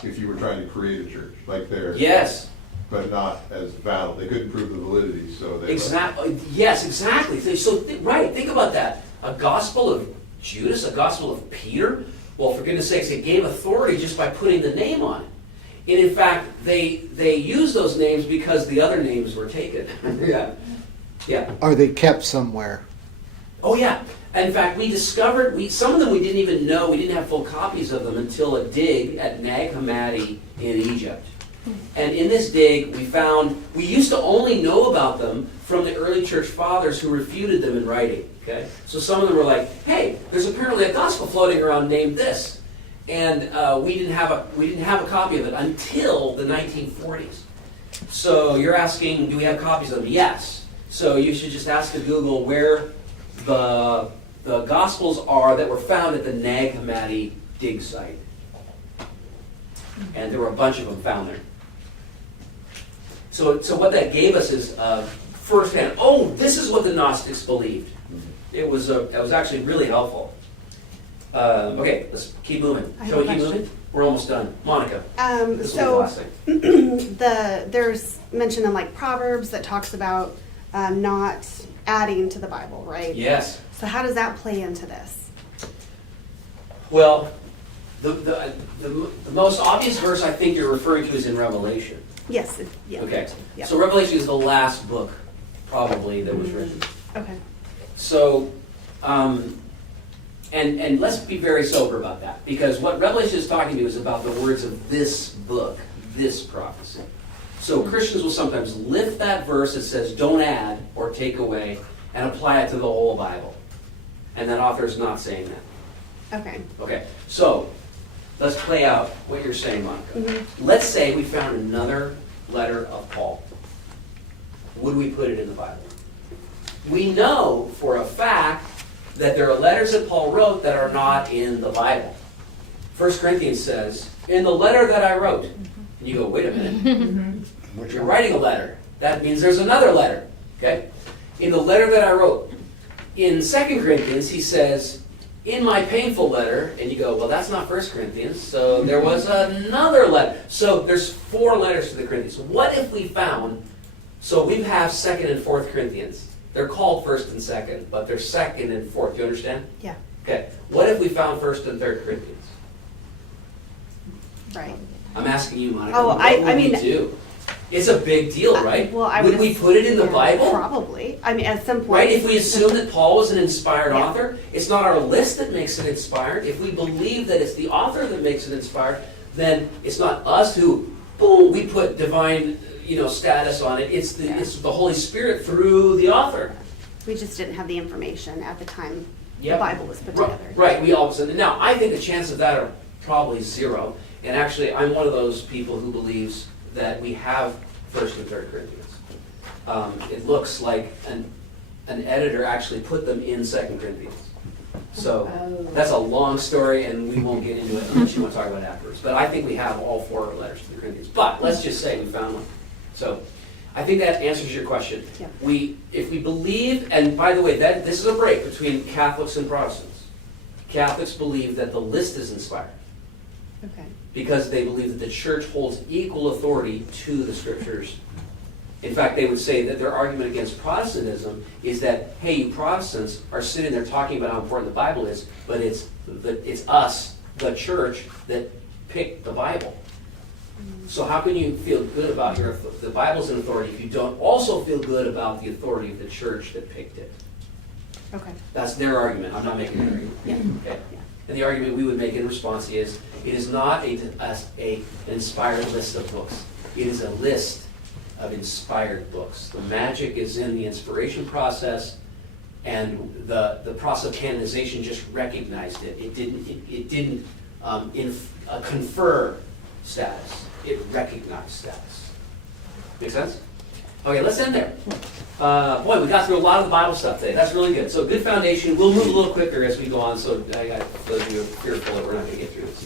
if you were trying to create a church, like theirs. Yes. But not as valid. They couldn't prove the validity, so they. Exactly. Yes, exactly. So right, think about that. A Gospel of Judas, a Gospel of Peter. Well, for goodness sakes, it gave authority just by putting the name on it. And in fact, they used those names because the other names were taken. Yeah. Yeah. Are they kept somewhere? Oh yeah. In fact, we discovered some of them we didn't even know. We didn't have full copies of them until a dig at Nag Hammadi in Egypt. And in this dig, we used to only know about them from the early church fathers who refuted them in writing. Okay, so some of them were like, "Hey, there's apparently a gospel floating around named this," and we didn't have a copy of it until the 1940s. So you're asking, do we have copies of them? Yes. So you should just ask to Google where the gospels are that were found at the Nag Hammadi dig site, and there were a bunch of them found there. So what that gave us is firsthand. Oh, this is what the Gnostics believed. It was actually really helpful. Okay, let's keep moving. I have Shall we a keep question. moving? We're almost done. Monica, this will be the last thing. There's mention in like Proverbs that talks about not adding to the Bible, right? Yes. So how does that play into this? Well, the most obvious verse I think you're referring to is in Revelation. Yes. Yeah. Okay. Yeah. So Revelation is the last book, probably, that was written. Okay. So, and let's be very sober about that, because what Revelation is talking to is about the words of this book, this prophecy. So Christians will sometimes lift that verse that says don't add or take away and apply it to the whole Bible. And that author is not saying that. Okay. Okay, so let's play out what you're saying, Monica. Let's say we found another letter of Paul. Would we put it in the Bible? We know for a fact that there are letters that Paul wrote that are not in the Bible. 1 Corinthians says, in the letter that I wrote. And you go, wait a minute. You're writing a letter. That means there's another letter. Okay? In the letter that I wrote. In 2 Corinthians, he says, in my painful letter, and you go, well, that's not 1 Corinthians, so there was another letter. So there's 4 letters to the Corinthians. What if we found, so we have 2nd and 4th Corinthians. They're called 1st and 2nd, but they're 2nd and 4th. Do you understand? Yeah. Okay. What if we found 1st and 3rd Corinthians? Right. I'm asking you, Monica. Oh, what I would mean- we do? It's a big deal, right? Well, I would we put it in the yeah, Bible? Probably. I mean, at some point. Right? If we assume that Paul was an inspired Yeah. author, it's not our list that makes it inspired. If we believe that it's the author that makes it inspired, then it's not us who, boom, we put divine, status on it. It's the Holy Spirit through the author. We just didn't have the information at the time the Yep. Bible was put Right, together. right, we all of a sudden, now, I think the chances of that are probably zero, and actually, I'm one of those people who believes that we have 1st and 3rd Corinthians. It looks like an editor actually put them in 2nd Corinthians. So, that's a long story, and we won't get into it unless you want to talk about it afterwards. But I think we have all 4 letters to the Corinthians, but let's just say we found one. So, I think that answers your question. Yeah. If we believe, and by the way, this is a break between Catholics and Protestants. Catholics believe that the list is inspired Okay. because they believe that the church holds equal authority to the scriptures. In fact, they would say that their argument against Protestantism is that, hey, you Protestants are sitting there talking about how important the Bible is, but it's us, the church, that picked the Bible. So how can you feel good about the Bible's an authority if you don't also feel good about the authority of the church that picked it? Okay. That's their argument. I'm not making an argument. Yeah. Okay. And the argument we would make in response is, it is not an inspired list of books. It is a list of inspired books. The magic is in the inspiration process, and the process of canonization just recognized it. It didn't confer status. It recognized status. Make sense? Okay, let's end there. Boy, we got through a lot of the Bible stuff today. That's really good. So good foundation. We'll move a little quicker as we go on. So those of you who are fearful that we're not going to get through this,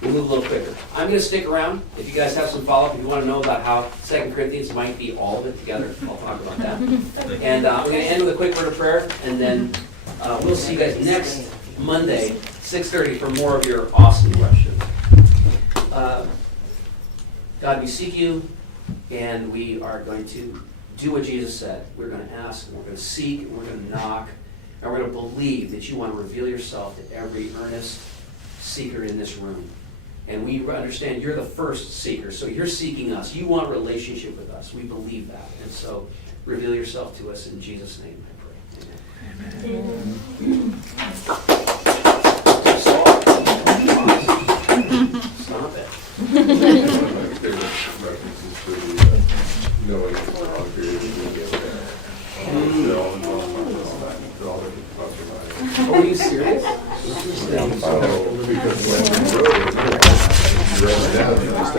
we'll move a little quicker. I'm going to stick around. If you guys have some follow-up, if you want to know about how 2 Corinthians might be all of it together, I'll talk about that. And we're going to end with a quick word of prayer, and then we'll see you guys next Monday, 6:30, for more of your awesome questions. God, we seek you, and we are going to do what Jesus said. We're going to ask, and we're going to seek, and we're going to knock, and we're going to believe that you want to reveal yourself to every earnest seeker in this room. And we understand you're the first seeker, so you're seeking us. You want a relationship with us. We believe that. And so reveal yourself to us in Jesus' name, I pray. Amen. Stop it. References to the knowing it's the wrong period of the day. They're all in they're all in Are you serious? because when you wrote it, you wrote it down, you just